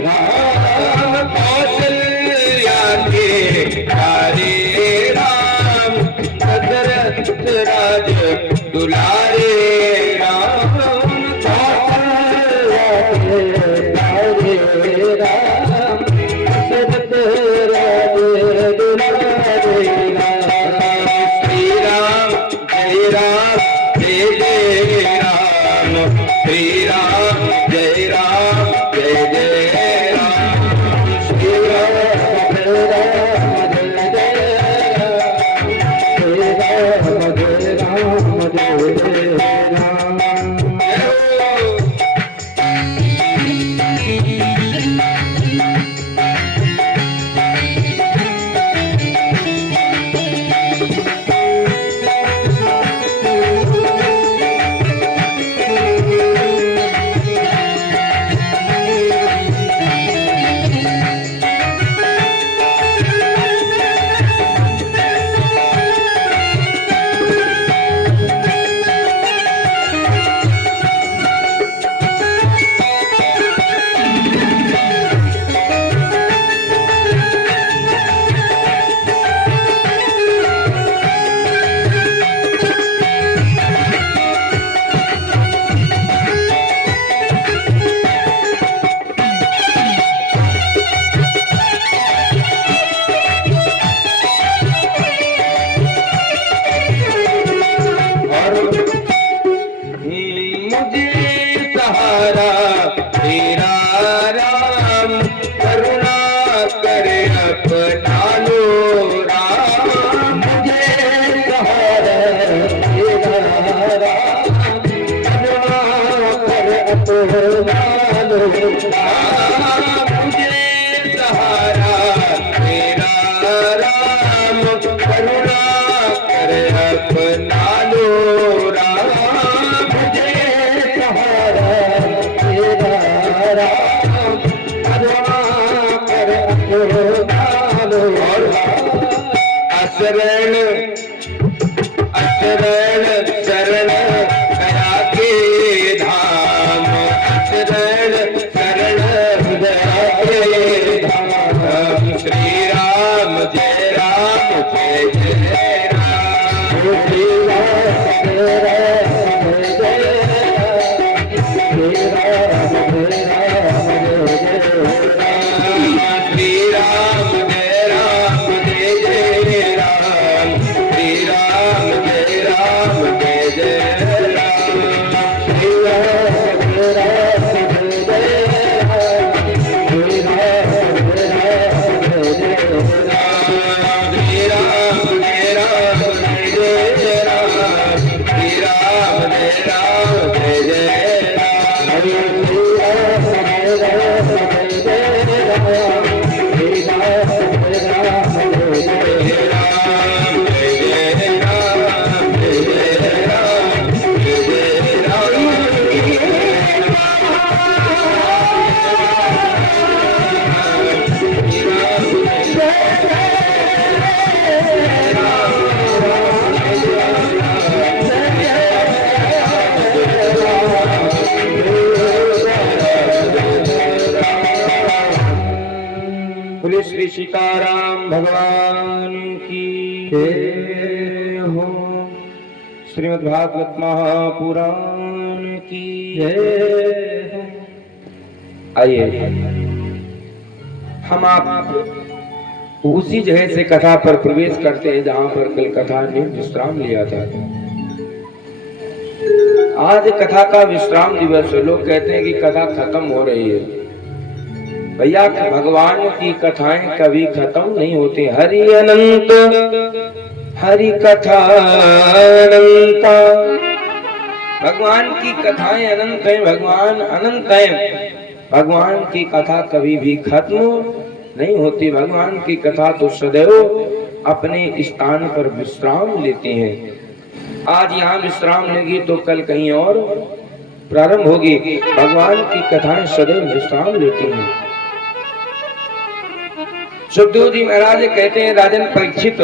राम कौशल्या के प्यारे राम दशरथ राज दुलारे राम कौशल्या के प्यारे राम दशरथ राज दुलारे राम श्री राम जय राम जय जय राम श्री राम जय राम जय जय राम श्री राम जय राम जय जय राम श्री राम जय राम जय जय राम। तेरा राम करुणा करे अपना लो राम मुझे सहारा तेरा राम करुणा करे अपना लो मुझे सहारा तेरा राम करुणा करे अपना लो शरण अशरण शरण करा के धाम शरण शरण करा के धाम श्री राम जय राम जय जय राम श्री राम जय राम जय जय श्री राम जय राम जय जय श्री राम जय राम जय जय श्री राम जय राम जय जय राम श्री राम जय राम जय जय श्री राम जय राम जय जय श्री राम जय राम जय जय राम श्री राम जय राम जय जय हरे श्री राम जय राम जय जय राम श्री राम जय राम जय जय राम बोले श्री सीताराम भगवान की जय हो। श्रीमद् भागवत महापुराण की जय हो। आइए हम आप उसी जगह से कथा पर प्रवेश करते हैं जहां पर कल कथा ने विश्राम लिया था। आज कथा का विश्राम दिवस है। लोग कहते हैं कि कथा खत्म हो रही है। भैया भगवान की कथाएं कभी खत्म नहीं होती। हरि अनंत हरि कथा अनंता। भगवान की कथाएं अनंत हैं, भगवान अनंत हैं। भगवान की कथा कभी भी खत्म नहीं होती। भगवान की कथा तो सदैव अपने स्थान पर विश्राम लेते हैं। आज यहाँ विश्राम लेगी तो कल कहीं और प्रारंभ होगी। भगवान की कथाएं सदैव विश्राम लेती हैं। सुखदेव जी महाराज कहते हैं, राजन परीक्षित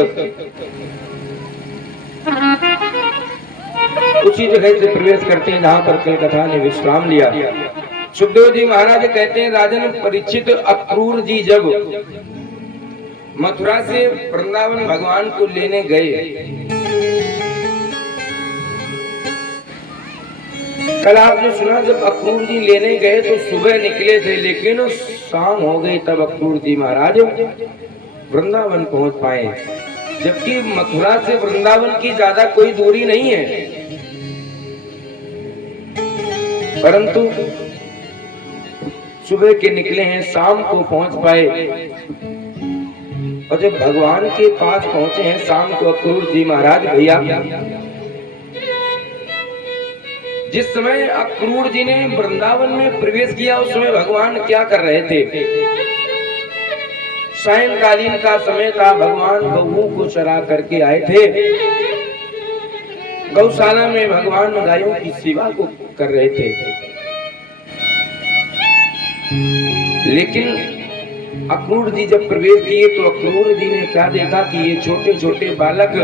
उसी जगह से प्रवेश करते हैं जहां पर कल कथा ने विश्राम लिया। सुखदेव जी महाराज कहते हैं, राजन परीक्षित अक्रूर जी जब मथुरा से वृंदावन भगवान को लेने गए, कल आपने सुना जब अक्रूर जी लेने गए तो सुबह निकले थे, लेकिन शाम हो गई तब अक्रूर जी महाराज वृंदावन पहुंच पाए, जबकि मथुरा से वृंदावन की ज्यादा कोई दूरी नहीं है, परंतु सुबह के निकले हैं, शाम को पहुंच पाए। और जब भगवान के पास पहुंचे हैं शाम को अक्रूर जी महाराज, भैया जिस समय अक्रूर जी ने वृंदावन में प्रवेश किया उस समय भगवान क्या कर रहे थे? सायंकालीन का समय था, भगवान गौओं को चरा करके आए थे, गौशाला में भगवान गायों की सेवा को कर रहे थे। लेकिन अक्रूर जी जब प्रवेश किए तो अक्रूर जी ने क्या देखा कि ये छोटे छोटे बालक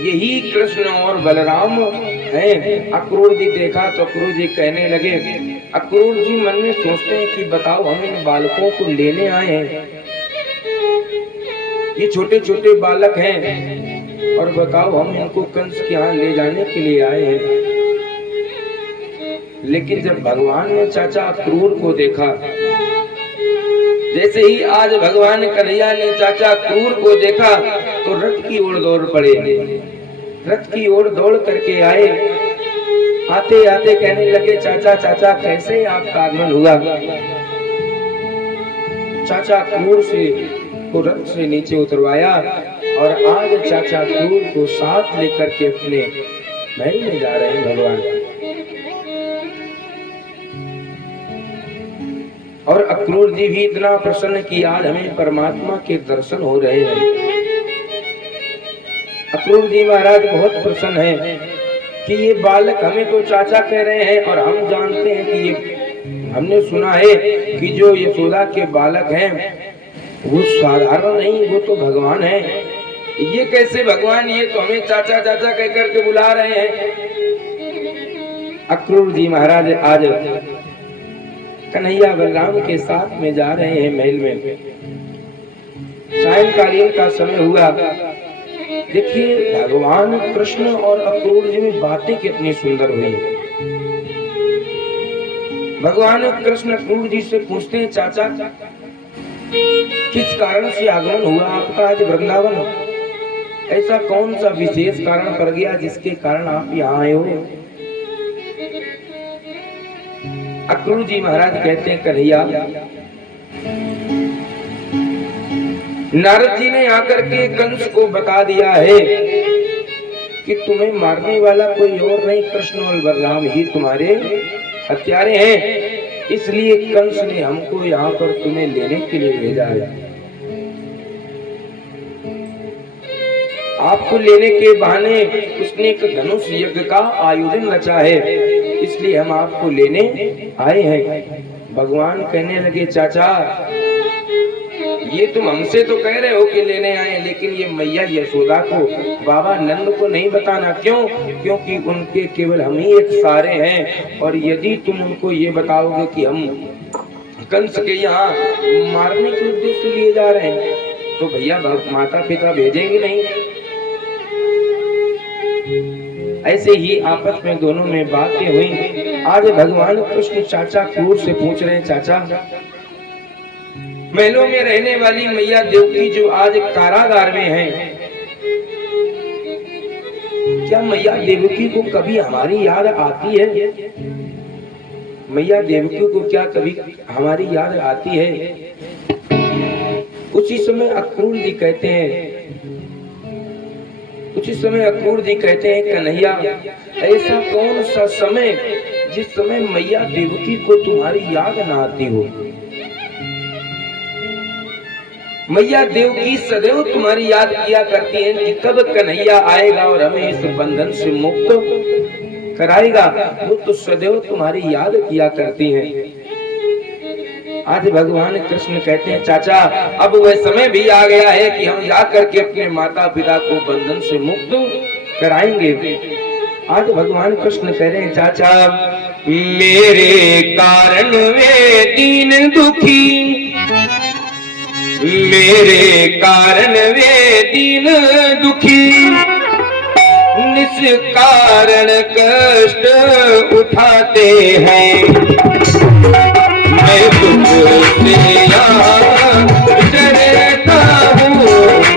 यही कृष्ण और बलराम हैं। अक्रूर जी देखा तो अक्रूर जी कहने लगे, अक्रूर जी मन में सोचते हैं कि बताओ हम इन बालकों को लेने आए हैं, ये छोटे छोटे बालक हैं और बताओ हम इनको कंस के यहाँ ले जाने के लिए आए हैं। लेकिन जब भगवान ने चाचा अक्रूर को देखा, जैसे ही आज भगवान कन्हैया ने चाचा अक्रूर को देखा तो रथ की ओर दौड़ पड़े, रथ की ओर दौड़ करके आए, आते आते कहने लगे, चाचा चाचा कैसे आपका आगमन हुआ? चाचा अक्रूर से को रथ से नीचे उतरवाया और आज चाचा अक्रूर को साथ लेकर के अपने महल में जा रहे हैं भगवान। और अक्रूर जी भी इतना प्रसन्न कि आज हमें परमात्मा के दर्शन हो रहे हैं। अक्रूर जी महाराज बहुत प्रसन्न हैं कि ये बालक हमें तो चाचा कह रहे हैं और हम जानते हैं कि ये, हमने सुना है कि जो यशोदा के बालक हैं वो साधारण नहीं, वो तो भगवान है। ये कैसे भगवान, ये तो हमें चाचा चाचा कह करके बुला रहे हैं। अक्रूर जी महाराज आज कन्हैया बलराम के साथ में जा रहे हैं महल में। सायंकालीन का समय हुआ, देखिए भगवान कृष्ण और अक्रूर जी में बातें कितनी सुंदर हुई। भगवान कृष्ण अक्रूर जी से पूछते हैं, चाचा किस कारण से आगमन हुआ आपका आज वृंदावन? ऐसा कौन सा विशेष कारण पड़ गया जिसके कारण आप यहाँ आए हो? अक्रूर जी महाराज कहते हैं, कन्हैया नारद जी ने आकर के कंस को बता दिया है कि तुम्हें मारने वाला कोई और नहीं, कृष्ण और बलराम ही तुम्हारे हत्यारे हैं, इसलिए कंस ने हमको यहाँ पर तुम्हें लेने के लिए भेजा है। आपको लेने के बहाने उसने एक धनुष यज्ञ का आयोजन रचा है, इसलिए हम आपको लेने आए हैं। भगवान कहने लगे, चाचा ये तुम हमसे तो कह रहे हो कि लेने आए, लेकिन ये मैया यशोदा को, बाबा नंद को नहीं बताना। क्यों? क्योंकि उनके केवल हम ही एक सारे हैं, और यदि तुम उनको ये बताओगे कि हम कंस के यहाँ मारने के उद्देश्य से लिए जा रहे हैं तो भैया माता पिता भेजेंगे नहीं। ऐसे ही आपस में दोनों में बातें हुई। आज भगवान कृष्ण चाचा अक्रूर से पूछ रहे हैं, चाचा महलों में रहने वाली मैया देवकी जो आज कारागार में है, क्या मैया देवकी को कभी हमारी याद आती है? मैया देवकी को क्या कभी हमारी याद आती है? उसी समय अक्रूर जी कहते हैं, उसी समय अक्रूर जी कहते हैं, कन्हैया ऐसा कौन सा समय जिस समय मैया देवकी को तुम्हारी याद ना आती हो? मैया देवकी सदैव तुम्हारी याद किया करती है कि कब कन्हैया आएगा और हमें इस बंधन से मुक्त कराएगा, वो तो सदैव तुम्हारी याद किया करती हैं। आज भगवान कृष्ण कहते हैं, चाचा अब वह समय भी आ गया है कि हम जा करके अपने माता पिता को बंधन से मुक्त कराएंगे। आज भगवान कृष्ण कह रहे हैं, चाचा मेरे कारण वे दीन दुखी, मेरे कारण वे दीन दुखी, निष्कारण कष्ट उठाते हैं। मैं दुख से यहाँ विचरता हूँ,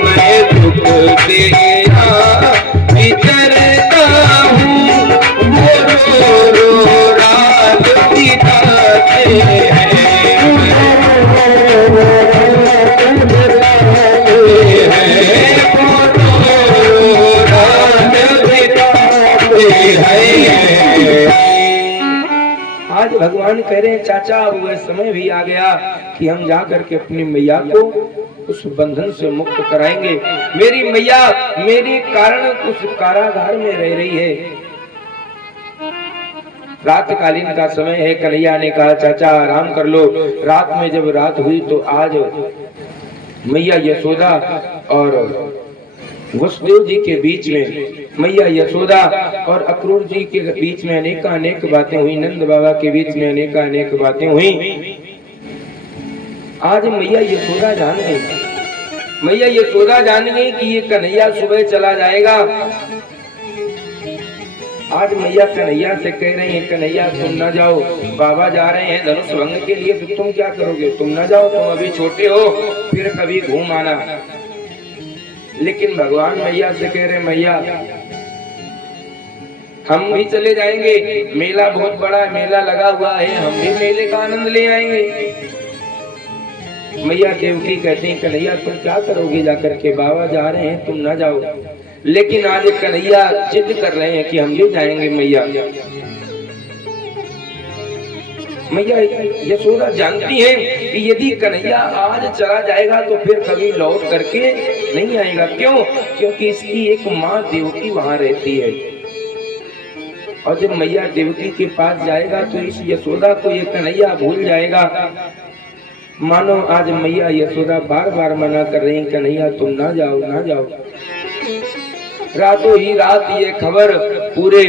मैं दुख से यहाँ विचरता हूँ, वो रो रो रात बिताते हैं। आज भगवान कह रहे हैं चाचा अब वह समय भी आ गया कि हम जा करके अपनी मैया को उस बंधन से मुक्त कराएंगे। मेरी मैया मेरे कारण उस कारागार में रह रही है। रात कालीन का समय है। कन्हैया ने कहा चाचा आराम कर लो। रात में जब रात हुई तो आज मैया यशोदा और वसुदेव जी के बीच में, मैया यशोदा और अक्रूर जी के बीच में अनेक बातें हुई, नंद बाबा के बीच में अनेक बातें हुई। आज मैया यशोदा जान गई, मैया यशोदा जान गई कि ये कन्हैया सुबह चला जाएगा। आज मैया कन्हैया से कह रही है कन्हैया तुम ना जाओ, बाबा जा रहे हैं धनुष भंग के लिए, तो तुम क्या करोगे? तुम ना जाओ, तुम अभी छोटे हो, फिर कभी घूम आना। लेकिन भगवान मैया से कह रहे मैया हम भी चले जाएंगे, मेला बहुत बड़ा मेला लगा हुआ है, हम भी मेले का आनंद ले आएंगे। मैया देवकी कहती हैं कन्हैया तुम क्या करोगे जाकर के, बाबा जा रहे हैं तुम ना जाओ। लेकिन आज कन्हैया जिद कर रहे हैं कि हम भी जाएंगे। मैया यशोदा जानती है कि यदि कन्हैया आज चला जाएगा तो फिर कभी लौट करके नहीं आएगा। क्यों? क्योंकि इसकी एक माँ देवकी वहां रहती है, और जब मैया देवकी के पास जाएगा तो इस यशोदा को ये कन्हैया भूल जाएगा। मानो आज मैया यशोदा बार बार मना कर रही कन्हैया तुम ना जाओ ना जाओ। रातों ही रात ये खबर पूरे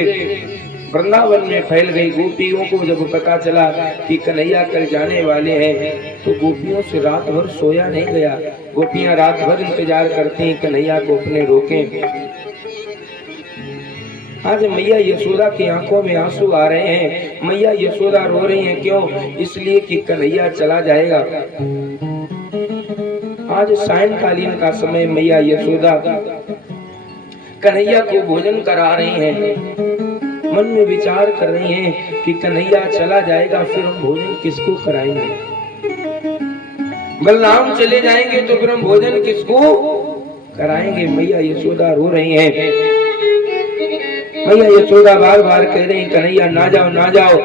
वृंदावन में फैल गई। गोपियों को जब पता चला कि कन्हैया कल जाने वाले हैं तो गोपियों से रात भर सोया नहीं गया। गोपियां रात भर इंतजार करती हैं कन्हैया को अपने रोकें। आज मैया यशोदा की आंखों में आंसू आ रहे हैं। मैया यशोदा रो रही हैं, क्यों? इसलिए कि कन्हैया चला जाएगा। आज सायंकालीन का समय मैया यशोदा कन्हैया को भोजन करा रही हैं। मन में विचार कर रही हैं कि कन्हैया चला जाएगा फिर हम भोजन किसको कराएंगे। बलराम चले जाएंगे तो फिर हम भोजन किसको कराएंगे। मैया यशोदा रो रही हैं। मैया यशोदा बार बार कह रही कन्हैया ना जाओ ना जाओ,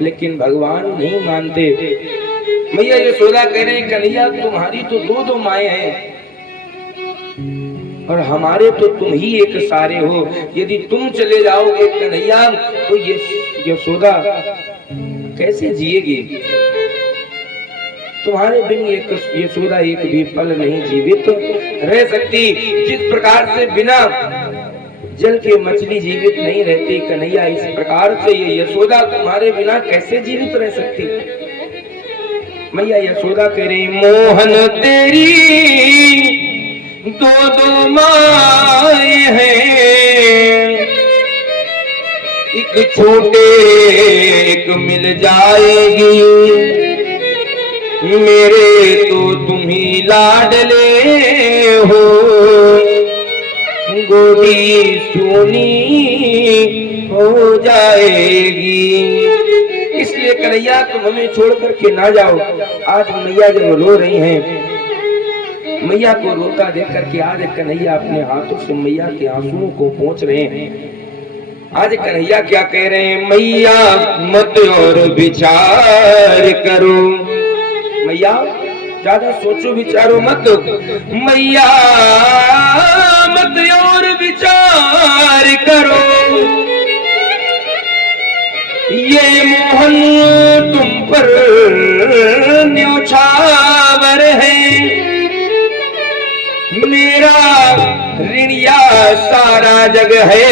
लेकिन भगवान नहीं मानते। मैया यशोदा कह रही कन्हैया तुम्हारी तो दो माए हैं और हमारे तो तुम ही एक सारे हो। यदि तुम चले जाओगे कन्हैया तो ये यशोदा कैसे जिएगी? तुम्हारे बिन यशोदा एक भी पल नहीं जीवित रह सकती। जिस प्रकार से बिना जल के मछली जीवित नहीं रहती, कन्हैया इस प्रकार से ये यशोदा तुम्हारे बिना कैसे जीवित रह सकती। मैया यशोदा कह रही मोहन तेरी दो माए हैं, एक छोटे एक मिल जाएगी। मेरे तो तुम ही लाडले हो, गोदी सोनी हो जाएगी। इसलिए कन्हैया तुम हमें छोड़ करके ना जाओ। आज मैया जब रो रही हैं, मैया को रोता देख करके आज कन्हैया अपने हाथों से मैया के आंसुओं को पोंछ रहे हैं। आज कन्हैया क्या कह रहे हैं? मैया मत और विचार करो, मैया ज्यादा सोचो विचारो मत। मैया मत और विचार करो, ये मोहन तुम पर न्योछावर है। मेरा ऋणिया सारा जग है,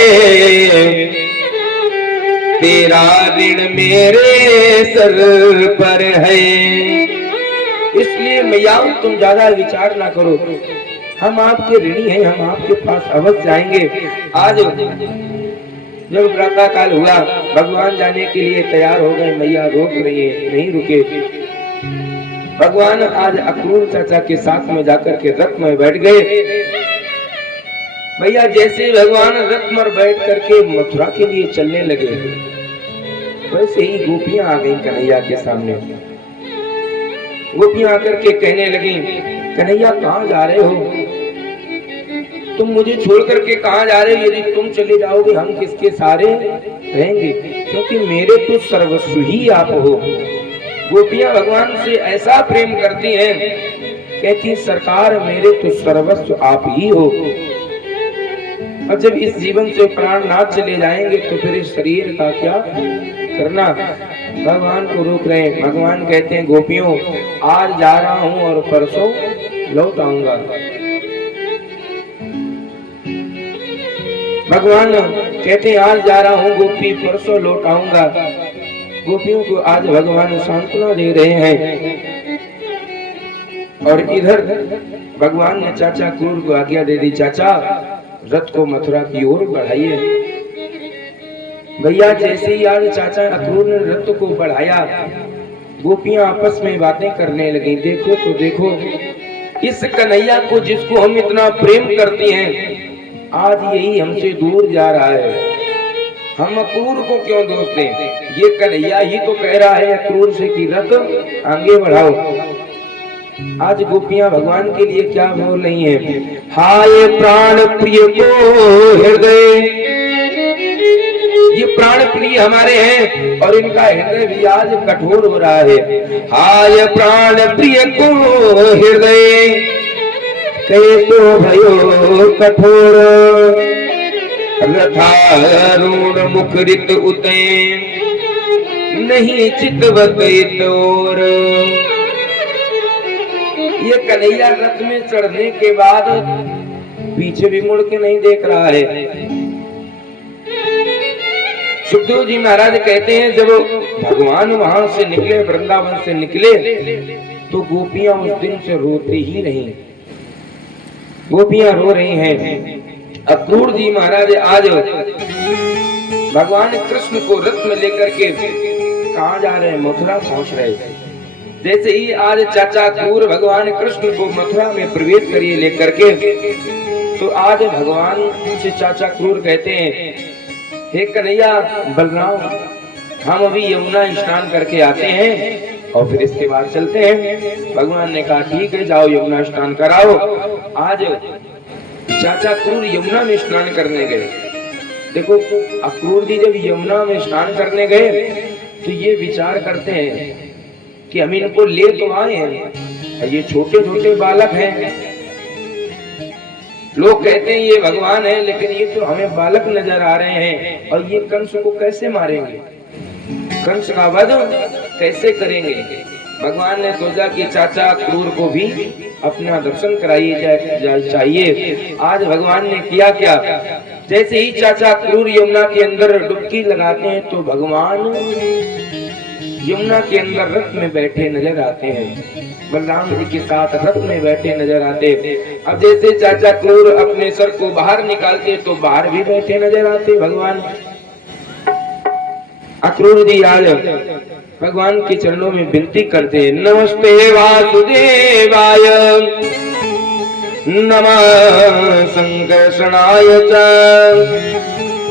तेरा ऋण मेरे सर पर है। इसलिए मैया तुम ज्यादा विचार ना करो, हम आपके ऋणी हैं, हम आपके पास अवश्य आएंगे। आज जब प्रातः काल हुआ, भगवान जाने के लिए तैयार हो गए, मैया रोक रही है, नहीं रुके। भगवान आज अक्रूर चाचा के साथ में जाकर के रथ में बैठ गए। भैया जैसे भगवान रथ में बैठ करके मथुरा के लिए चलने लगे, वैसे ही गोपियां आ गई कन्हैया के सामने। गोपियां आकर के कहने लगी, कन्हैया कहाँ जा रहे हो? तुम मुझे छोड़ करके कहाँ जा रहे हो? यदि तुम चले जाओगे हम किसके सहारे रहेंगे, क्योंकि मेरे तो सर्वस्व ही आप हो। गोपियां भगवान से ऐसा प्रेम करती हैं, कहती सरकार मेरे तो सर्वस्व आप ही हो, और जब इस जीवन से प्राण नाथ चले जाएंगे तो फिर इस शरीर का क्या करना। भगवान को रोक रहे हैं। भगवान कहते हैं गोपियों आज जा रहा हूं और परसों लौट आऊंगा। भगवान कहते हैं आज जा रहा हूं गोपी, परसों लौट आऊंगा। गोपियों को आज भगवान सांत्वना दे रहे हैं। और इधर भगवान ने चाचा क्रूर को आज्ञा दे दी, चाचा रथ को मथुरा की ओर बढ़ाइए। भैया जैसे ही आज चाचा अक्रूर ने रथ को बढ़ाया, गोपियां आपस में बातें करने लगी, देखो तो देखो इस कन्हैया को जिसको हम इतना प्रेम करती हैं, आज यही हमसे दूर जा रहा है। हम अक्रूर को क्यों दोष दें? ये कन्हैया ही तो कह रहा है अक्रूर से कि रथ आगे बढ़ाओ। आज गोपियां भगवान के लिए क्या बोल रही हैं? हाय प्राण प्रिय को हृदय, ये प्राण प्रिय हमारे हैं और इनका हृदय भी आज कठोर हो रहा है। हाय प्राण प्रिय को हृदय कैसो भयो कठोर, रथारूढ़ मुखरित उतय नहीं चितवत तोर। ये कन्हैया रथ में चढ़ने के बाद पीछे भी मुड़ के नहीं देख रहा है। सुखदेव जी महाराज कहते हैं जब भगवान वहां से निकले, वृंदावन से निकले, तो गोपियां उस दिन से रोती ही नहीं, गोपियां रो रही हैं। अक्रूर जी महाराज आज भगवान कृष्ण को रथ में लेकर के कहाँ जा रहे हैं? मथुरा पहुंच रहे। जैसे ही आज चाचा क्रूर भगवान कृष्ण को मथुरा में प्रवेश करिए लेकर के, तो आज भगवान से चाचा क्रूर कहते हैं, हे कन्हैया बलराम, हम अभी यमुना स्नान करके आते हैं और फिर इसके बाद चलते हैं। भगवान ने कहा ठीक है, जाओ यमुना स्नान कराओ। आज चाचा क्रूर यमुना में स्नान करने गए। देखो अक्रूर जी जब यमुना में स्नान करने गए तो ये विचार करते हैं कि हम इनको ले तो आए हैं, ये छोटे छोटे बालक हैं। लोग कहते हैं ये भगवान है, लेकिन ये तो हमें बालक नजर आ रहे हैं, और ये कंस को कैसे मारेंगे, कंस का वध कैसे करेंगे। भगवान ने सोचा कि चाचा क्रूर को भी अपना दर्शन कराइए चाहिए। आज भगवान ने किया क्या, जैसे ही चाचा क्रूर यमुना के अंदर डुबकी लगाते हैं तो भगवान यमुना के अंदर रथ में बैठे नजर आते हैं, बलराम जी के साथ रथ में बैठे नजर आते। अब जैसे चाचा क्रूर अपने सर को बाहर निकालते तो बाहर भी बैठे नजर आते भगवान। अक्रूर जी आज भगवान के चरणों में विनती करते हैं, नमस्ते वासुदेवाय नमः संकर्षणाय च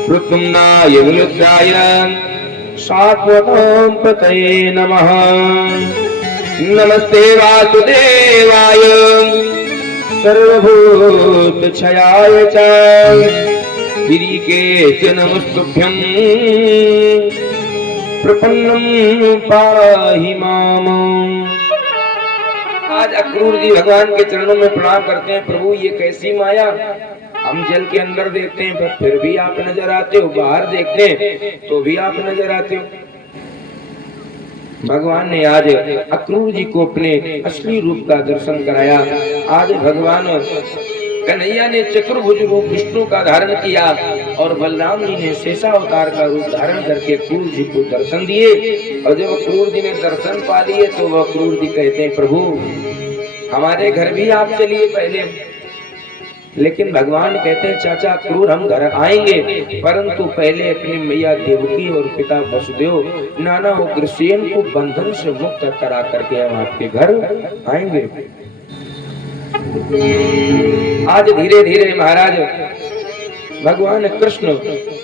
प्रद्युम्नाय विरुद्धाय शाश्वतं पतये नमः। नमस्ते वासुदेवाय सर्वभूत क्षयाय च गिरिकेश नमस्तुभ्यं प्रपन्नं पाहि माम। आज अक्रूर जी भगवान के चरणों में प्रणाम करते हैं, प्रभु ये कैसी माया, हम जल के अंदर देखते हैं पर फिर भी आप नजर आते हो, बाहर देखते हैं तो भी आप नजर आते हो। भगवान ने आज अक्रूर जी को अपने असली रूप का दर्शन कराया। आज भगवान कन्हैया ने चतुर्भुज रूप विष्णु का धारण किया और बलराम जी ने शेषावतार का रूप धारण करके क्रूर जी को दर्शन दिए। और जब क्रूर जी ने दर्शन पा लिए तो वह क्रूर जी कहते हैं, प्रभु हमारे घर भी आप चलिए पहले। लेकिन भगवान कहते हैं, चाचा क्रूर हम घर आएंगे, परंतु पहले अपनी मैया देवकी और पिता वसुदेव नाना उग्रसेन को बंधन से मुक्त करा करके हम आपके घर आएंगे। आज धीरे धीरे महाराज भगवान कृष्ण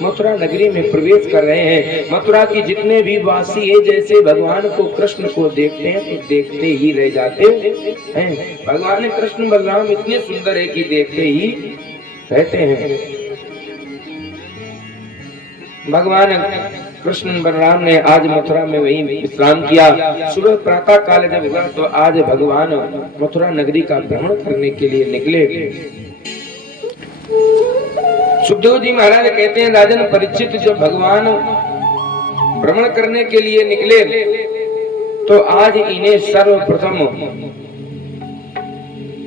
मथुरा नगरी में प्रवेश कर रहे हैं। मथुरा की जितने भी वासी है जैसे भगवान को कृष्ण को देखते हैं तो देखते ही रह जाते हैं। भगवान कृष्ण बलराम इतने सुंदर है कि देखते ही रहते हैं। भगवान कृष्ण बलराम ने आज मथुरा में वही विश्राम किया। सुबह प्रातः काल जब हुआ तो आज भगवान मथुरा नगरी का भ्रमण करने के लिए निकले। सुखदेव जी महाराज कहते हैं, राजन परीक्षित जब भगवान भ्रमण करने के लिए निकले तो आज इन्हें सर्वप्रथम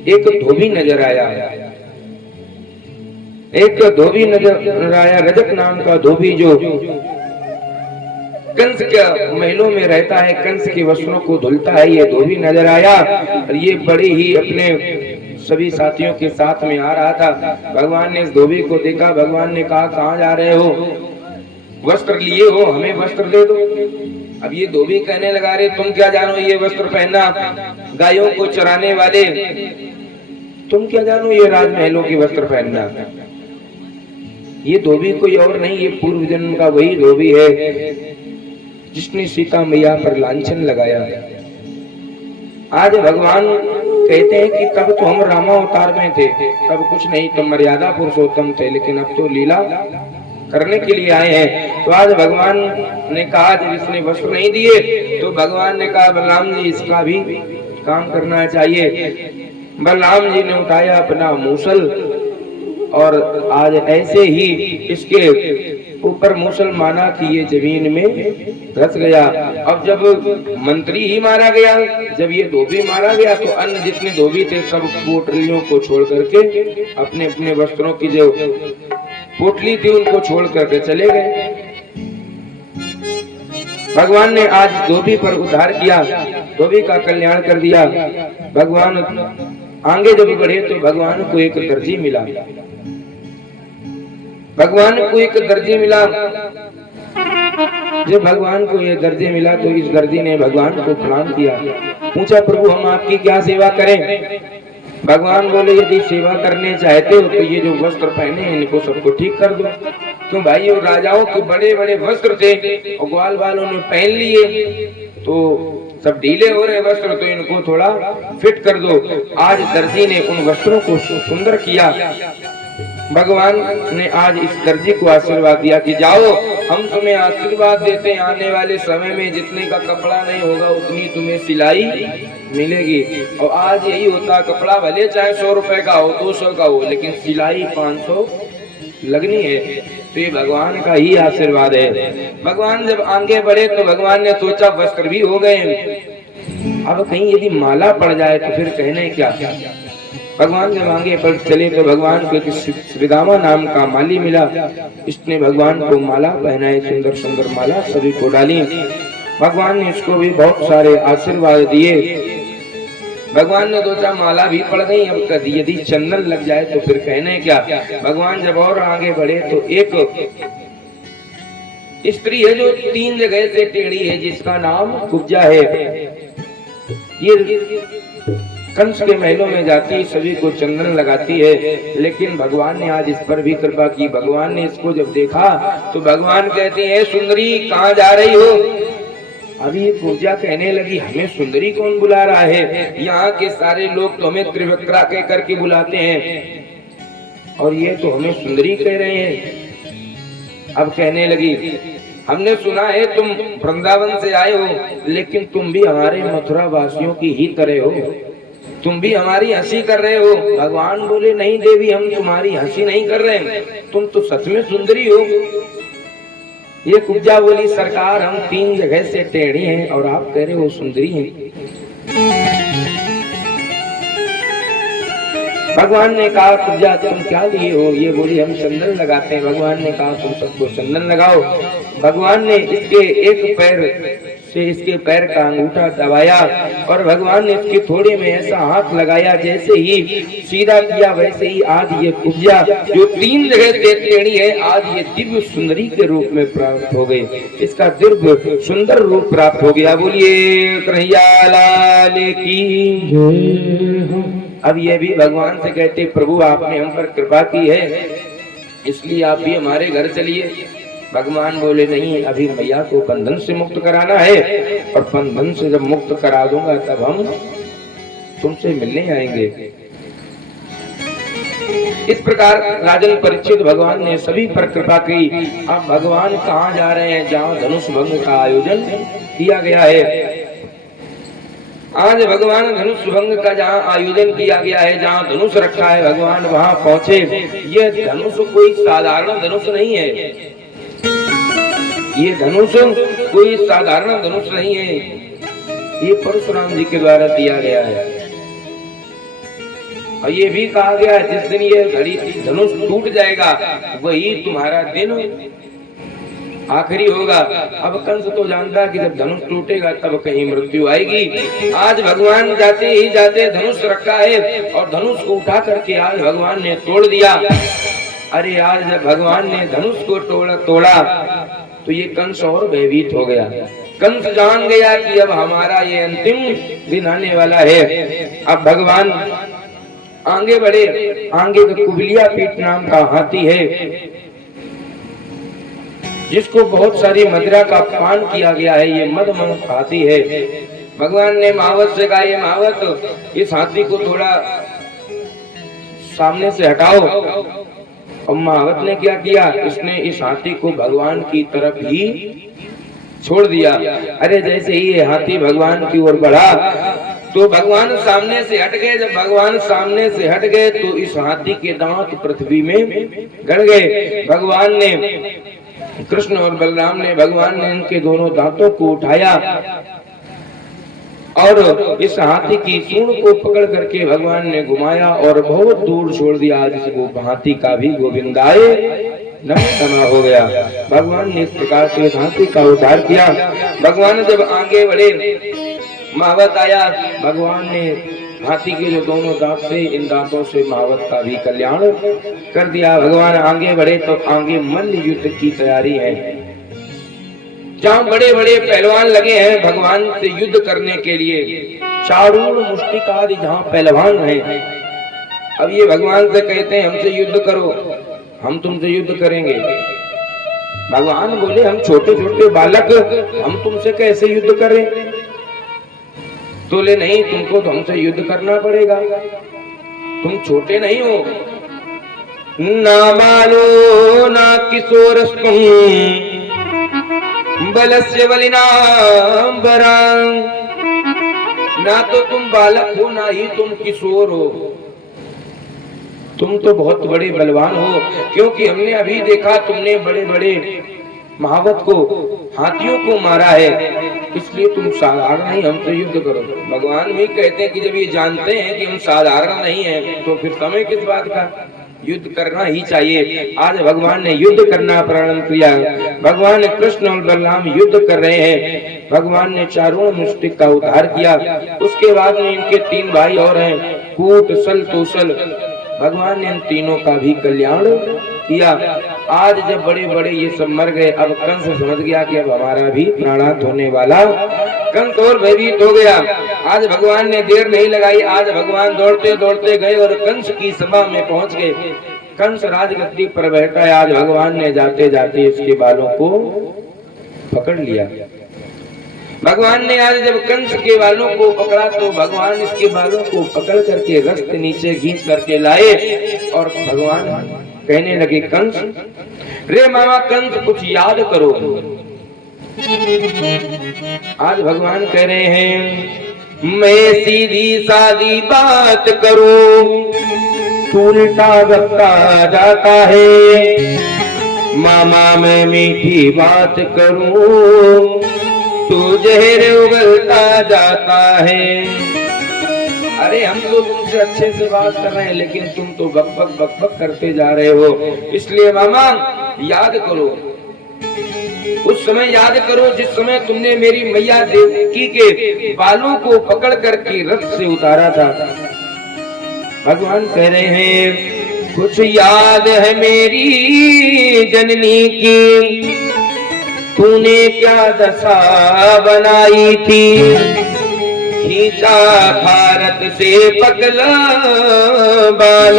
एक धोबी नजर आया। एक धोबी नजर आया, रजक नाम का धोबी जो कंस के महलों में रहता है, कंस के वस्त्रों को धुलता है, ये धोबी नजर आया। और ये बड़े ही अपने सभी साथियों के साथ में आ रहा था। भगवान ने इस धोबी को देखा। भगवान ने कहा, कहाँ जा रहे हो? वस्त्र लिए हो, हमें वस्त्र दे दो। अब ये धोबी कहने लगा, रे तुम क्या जानो ये वस्त्र पहनना, गायों को चराने वाले, तुम क्या जानो ये राजमहलों के वस्त्र पहनना। ये धोबी कोई और नहीं, ये पूर्व जन्म का वही धोबी है जिसने सीता मैया पर लांछन लगाया। आज भगवान कहते हैं कि तब तो हम रामावतार में थे, तब कुछ नहीं, तो मर्यादा पुरुषोत्तम थे, लेकिन अब तो लीला करने के लिए आए हैं। तो आज भगवान ने कहा, जब इसने वस्त्र नहीं दिए तो भगवान ने कहा, बलराम जी इसका भी काम करना चाहिए। बलराम जी ने उठाया अपना मूसल और आज ऐसे ही इसके ऊपर मूसल माना कि ये जमीन में धस गया। अब जब मंत्री ही मारा गया, जब ये धोबी मारा गया तो अन्य जितने धोबी थे सब पोटलियों को छोड़ करके अपने अपने वस्त्रों की जो पोटली थी उनको छोड़ करके चले गए। भगवान ने आज धोबी पर उद्धार किया, धोबी का कल्याण कर दिया। भगवान आगे जब बढ़े तो भगवान को एक दर्जी मिला। भगवान को एक दर्जी मिला। जब भगवान को ये दर्जी मिला तो इस दर्जी ने भगवान को प्रणाम किया, पूछा, प्रभु हम आपकी क्या सेवा करें? भगवान बोले, यदि सेवा करने चाहते हो तो ये जो वस्त्र पहने हैं इनको सबको ठीक कर दो। क्यों भाई, वो राजाओं के बड़े बड़े वस्त्र थे और ग्वाल वालों ने पहन लिए तो सब ढीले हो रहे वस्त्र, तो इनको थोड़ा फिट कर दो। आज दर्जी ने उन वस्त्रों को सुंदर किया। भगवान ने आज इस दर्जी को आशीर्वाद दिया कि जाओ, हम तुम्हें आशीर्वाद देते हैं, आने वाले समय में जितने का कपड़ा नहीं होगा उतनी तुम्हें सिलाई मिलेगी। और आज यही होता, कपड़ा भले चाहे 100 रुपए का हो, 200 का हो, लेकिन सिलाई 500 लगनी है। तो ये भगवान का ही आशीर्वाद है। भगवान जब आगे बढ़े तो भगवान ने सोचा वस्त्र भी हो गए, अब कहीं यदि माला पड़ जाए तो फिर कहने क्या। भगवान जब आगे बढ़ चले तो भगवान को एक श्रीदामा नाम का माली मिला। इसने भगवान को माला पहनाई, सुंदर सुंदर माला सभी को डाली। भगवान ने इसको भी बहुत सारे आशीर्वाद दिए। भगवान ने सोचा माला भी पड़ गई, अब कभी यदि चंदन लग जाए तो फिर कहने क्या। भगवान जब और आगे बढ़े तो एक स्त्री है जो 3 जगह से टेढ़ी है, जिसका नाम कुब्जा है। ये कंस के महलों में जाती, सभी को चंदन लगाती है, लेकिन भगवान ने आज इस पर भी कृपा की। भगवान ने इसको जब देखा तो भगवान कहते हैं, सुंदरी कहाँ जा रही हो? अभी ये पूजा कहने लगी, हमें सुंदरी कौन बुला रहा है? यहाँ के सारे लोग तो हमें त्रिविक्रा कह करके बुलाते हैं और ये तो हमें सुंदरी कह रहे हैं। अब कहने लगी, हमने सुना है तुम वृंदावन से आए हो, लेकिन तुम भी हमारे मथुरा वासियों की ही तरह हो, तुम भी हमारी हंसी कर रहे हो। भगवान बोले, नहीं देवी, हम तुम्हारी हंसी नहीं कर रहे हैं, तुम तो सच में सुंदरी हो। ये कुब्जा बोली, सरकार हम 3 जगह से टेढ़ी हैं और आप कह रहे हो सुंदरी हैं। भगवान ने कहा कुब्जा तुम क्या लिए हो? ये बोली हम चंदन लगाते हैं। भगवान ने कहा तुम सबको चंदन लगाओ। भगवान ने इसके एक पैर से इसके पैर का अंगूठा दबाया और भगवान ने इसके थोड़े में ऐसा हाथ लगाया, जैसे ही सीधा किया वैसे ही आज ये कुब्जा जो 3 जगह से टेढ़ी है, आज ये दिव्य सुंदरी के रूप में प्राप्त हो गई। इसका दिव्य सुंदर रूप प्राप्त हो गया। बोलिए कन्हैया लाल की जय। अब ये भी भगवान से कहते प्रभु आपने हम पर कृपा की है, इसलिए आप भी हमारे घर चलिए। भगवान बोले नहीं, अभी मैया को बंधन से मुक्त कराना है और बंधन से जब मुक्त करा दूंगा तब हम तुमसे मिलने आएंगे। इस प्रकार राजन परीक्षित भगवान ने सभी पर कृपा की। अब भगवान कहाँ जा रहे हैं? जहाँ धनुष भंग का आयोजन किया गया है। आज भगवान धनुष भंग का जहाँ आयोजन किया गया है, जहाँ धनुष रखा है, भगवान वहाँ पहुँचे। ये धनुष कोई साधारण धनुष नहीं है, ये धनुष कोई साधारण धनुष नहीं है, ये परशुराम जी के द्वारा दिया गया है। और ये भी कहा गया है जिस दिन ये घड़ी धनुष टूट जाएगा वही तुम्हारा दिन आखिरी होगा। अब कंस तो जानता है कि जब धनुष टूटेगा तब कहीं मृत्यु आएगी। आज भगवान जाते ही जाते धनुष रखा है और धनुष को उठा करके आज भगवान ने तोड़ दिया। अरे आज जब भगवान ने धनुष को तोड़ा तो ये कंस और भयभीत हो गया। कंस जान गया कि अब हमारा ये अंतिम दिन आने वाला है। अब भगवान आगे बढ़े। आगे का कुबलिया पीठ नाम का हाथी है जिसको बहुत सारी मदिरा का पान किया गया है, ये मदमस्त हाथी है। भगवान ने महावत से कहा, ये महावत इस हाथी को थोड़ा सामने से हटाओ। और महावत ने क्या किया? इसने इस हाथी को भगवान की तरफ ही छोड़ दिया। अरे जैसे ही ये हाथी भगवान की ओर बढ़ा तो भगवान सामने से हट गए। जब भगवान सामने से हट गए तो इस हाथी के दांत पृथ्वी में गड़ गए। भगवान ने, कृष्ण और बलराम ने, भगवान ने इनके दोनों दांतों को उठाया और इस हाथी की सूंड को पकड़ करके भगवान ने घुमाया और बहुत दूर छोड़ दिया। आज वो हाथी का भी गोविंदाय नमः हो गया। भगवान ने इस प्रकार से हाथी का उद्धार किया। भगवान जब आगे बढ़े, महावत आया। भगवान ने हाथी के जो दोनों दांत से, इन दांतों से महावत का भी कल्याण कर दिया। भगवान आगे बढ़े तो आगे मल्ल युद्ध की तैयारी है। जहाँ बड़े बड़े पहलवान लगे हैं भगवान से युद्ध करने के लिए, चारूण मुष्टिक आदि जहाँ पहलवान हैं। अब ये भगवान से कहते हैं हमसे युद्ध करो, हम तुमसे युद्ध करेंगे। भगवान बोले हम छोटे छोटे बालक, हम तुमसे कैसे युद्ध करें? बोले नहीं, तुमको तो हमसे युद्ध करना पड़ेगा, तुम छोटे नहीं हो। ना बालो ना किशोरस्तुम बलस्य बलिनाम बरां। ना तो तुम बालक हो ना ही तुम किशोर हो, तुम तो बहुत बड़े बलवान हो। क्योंकि हमने अभी देखा तुमने बड़े बड़े महावत को, हाथियों को मारा है, इसलिए तुम साधारण नहीं, हमसे युद्ध करो। भगवान भी कहते हैं कि जब ये जानते हैं कि हम साधारण नहीं हैं तो फिर समय किस बात का? युद्ध करना ही चाहिए। आज भगवान ने युद्ध करना प्रारंभ किया। भगवान कृष्ण और बलराम युद्ध कर रहे हैं। भगवान ने चारों मुष्टिक का उद्धार किया। उसके बाद में इनके 3 भाई और हैं, कूट सल तोसल। भगवान ने इन तीनों का भी कल्याण किया। आज जब बड़े बड़े ये सब मर गए, अब कंस समझ गया कि अब हमारा भी प्राणांत होने वाला। कंस और भयभीत हो गया। आज भगवान ने देर नहीं लगाई, आज भगवान दौड़ते दौड़ते गए और कंस की सभा में पहुंच गए। कंस राजगद्दी पर बैठा है। आज भगवान ने जाते जाते इसके बालों को पकड़ लिया। भगवान ने आज जब कंस के बालों को पकड़ा तो भगवान इसके बालों को पकड़ करके रस्त नीचे खींच करके लाए और भगवान कहने लगे, कंस रे मामा कंस कुछ याद करो। आज भगवान कह रहे हैं मैं सीधी सादी बात करूं, तू उल्टा बकता जाता है। मामा मैं मीठी बात करूं, तू जहर उगलता जाता है। अरे हम तो तुमसे अच्छे से बात कर रहे हैं, लेकिन तुम तो बक बक करते जा रहे हो। इसलिए मामा याद करो, उस समय याद करो जिस समय तुमने मेरी मैया देवकी के बालों को पकड़ करके रथ से उतारा था। भगवान कह रहे हैं कुछ याद है मेरी जननी की, तूने क्या दशा बनाई थी, खींचा भारत से पगला बाल,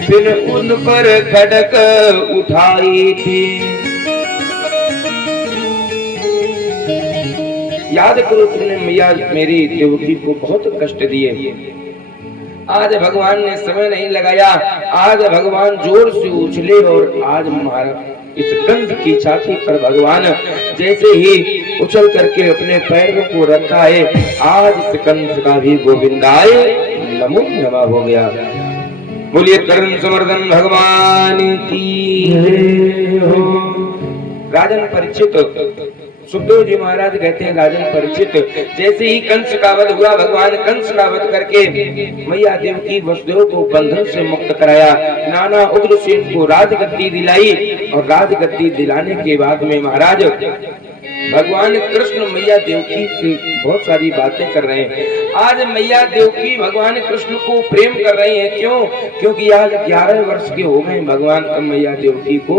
फिर उन पर खड़क उठाई थी। याद करो तुमने मैया मेरी देवकी को बहुत कष्ट दिए। आज भगवान ने समय नहीं लगाया, आज भगवान जोर से उछले और आज महाराज इस कंस की छाती पर भगवान जैसे ही उछल करके अपने पैरों को रखा है, आज इस कंस का भी गोविंदाय नमो नमः हो गया। बोलिए कर्ण समर्दन भगवान की जय हो। राजन परीक्षित, सुखदेव जी महाराज कहते हैं राजन परीक्षित, जैसे ही कंस का वध हुआ, भगवान कंस का वध करके मैया देवकी वसुदेव को बंधन से मुक्त कराया, नाना उग्रसेन को राजगद्दी दिलाई, और राजगद्दी दिलाने के बाद में महाराज भगवान कृष्ण मैया देवकी से बहुत सारी बातें कर रहे हैं। आज मैया देवकी भगवान कृष्ण को प्रेम कर रही हैं। क्यों? क्योंकि आज 11 वर्ष के हो गए भगवान मैया देवकी को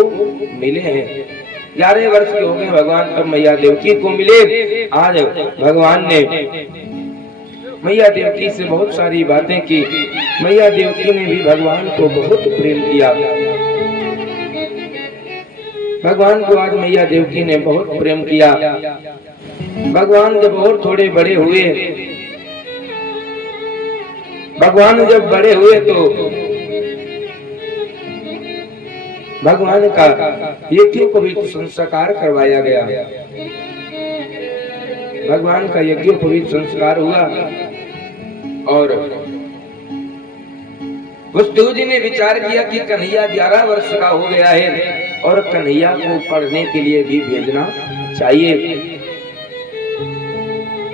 मिले हैं। 11 वर्ष के हो गए भगवान तब मैया देवकी को मिले। आज भगवान ने मैया देवकी से बहुत सारी बातें की। मैया देवकी ने भी भगवान को बहुत प्रेम किया। भगवान को आज मैया देवकी ने बहुत प्रेम किया। भगवान जब और थोड़े बड़े हुए, भगवान जब बड़े हुए तो भगवान का यज्ञोपवीत संस्कार करवाया गया। भगवान का यज्ञोपवीत संस्कार हुआ और वसुदेव जी ने विचार किया कि कन्हैया 11 वर्ष का हो गया है और कन्हैया को पढ़ने के लिए भी भेजना चाहिए।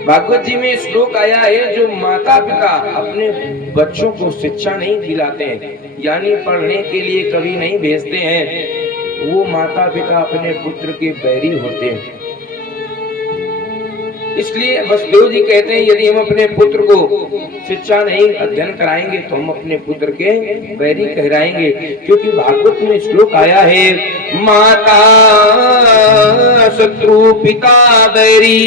भागवत जी में श्लोक आया है, जो माता पिता अपने बच्चों को शिक्षा नहीं दिलाते हैं, यानी पढ़ने के लिए कभी नहीं भेजते हैं, वो माता पिता अपने पुत्र के बैरी होते हैं। इसलिए वसुदेव जी कहते हैं यदि हम अपने पुत्र को शिक्षा नहीं अध्ययन कराएंगे तो हम अपने पुत्र के बैरी कहलाएंगे। क्योंकि भागवत में श्लोक आया है, माता शत्रु पिता बैरी।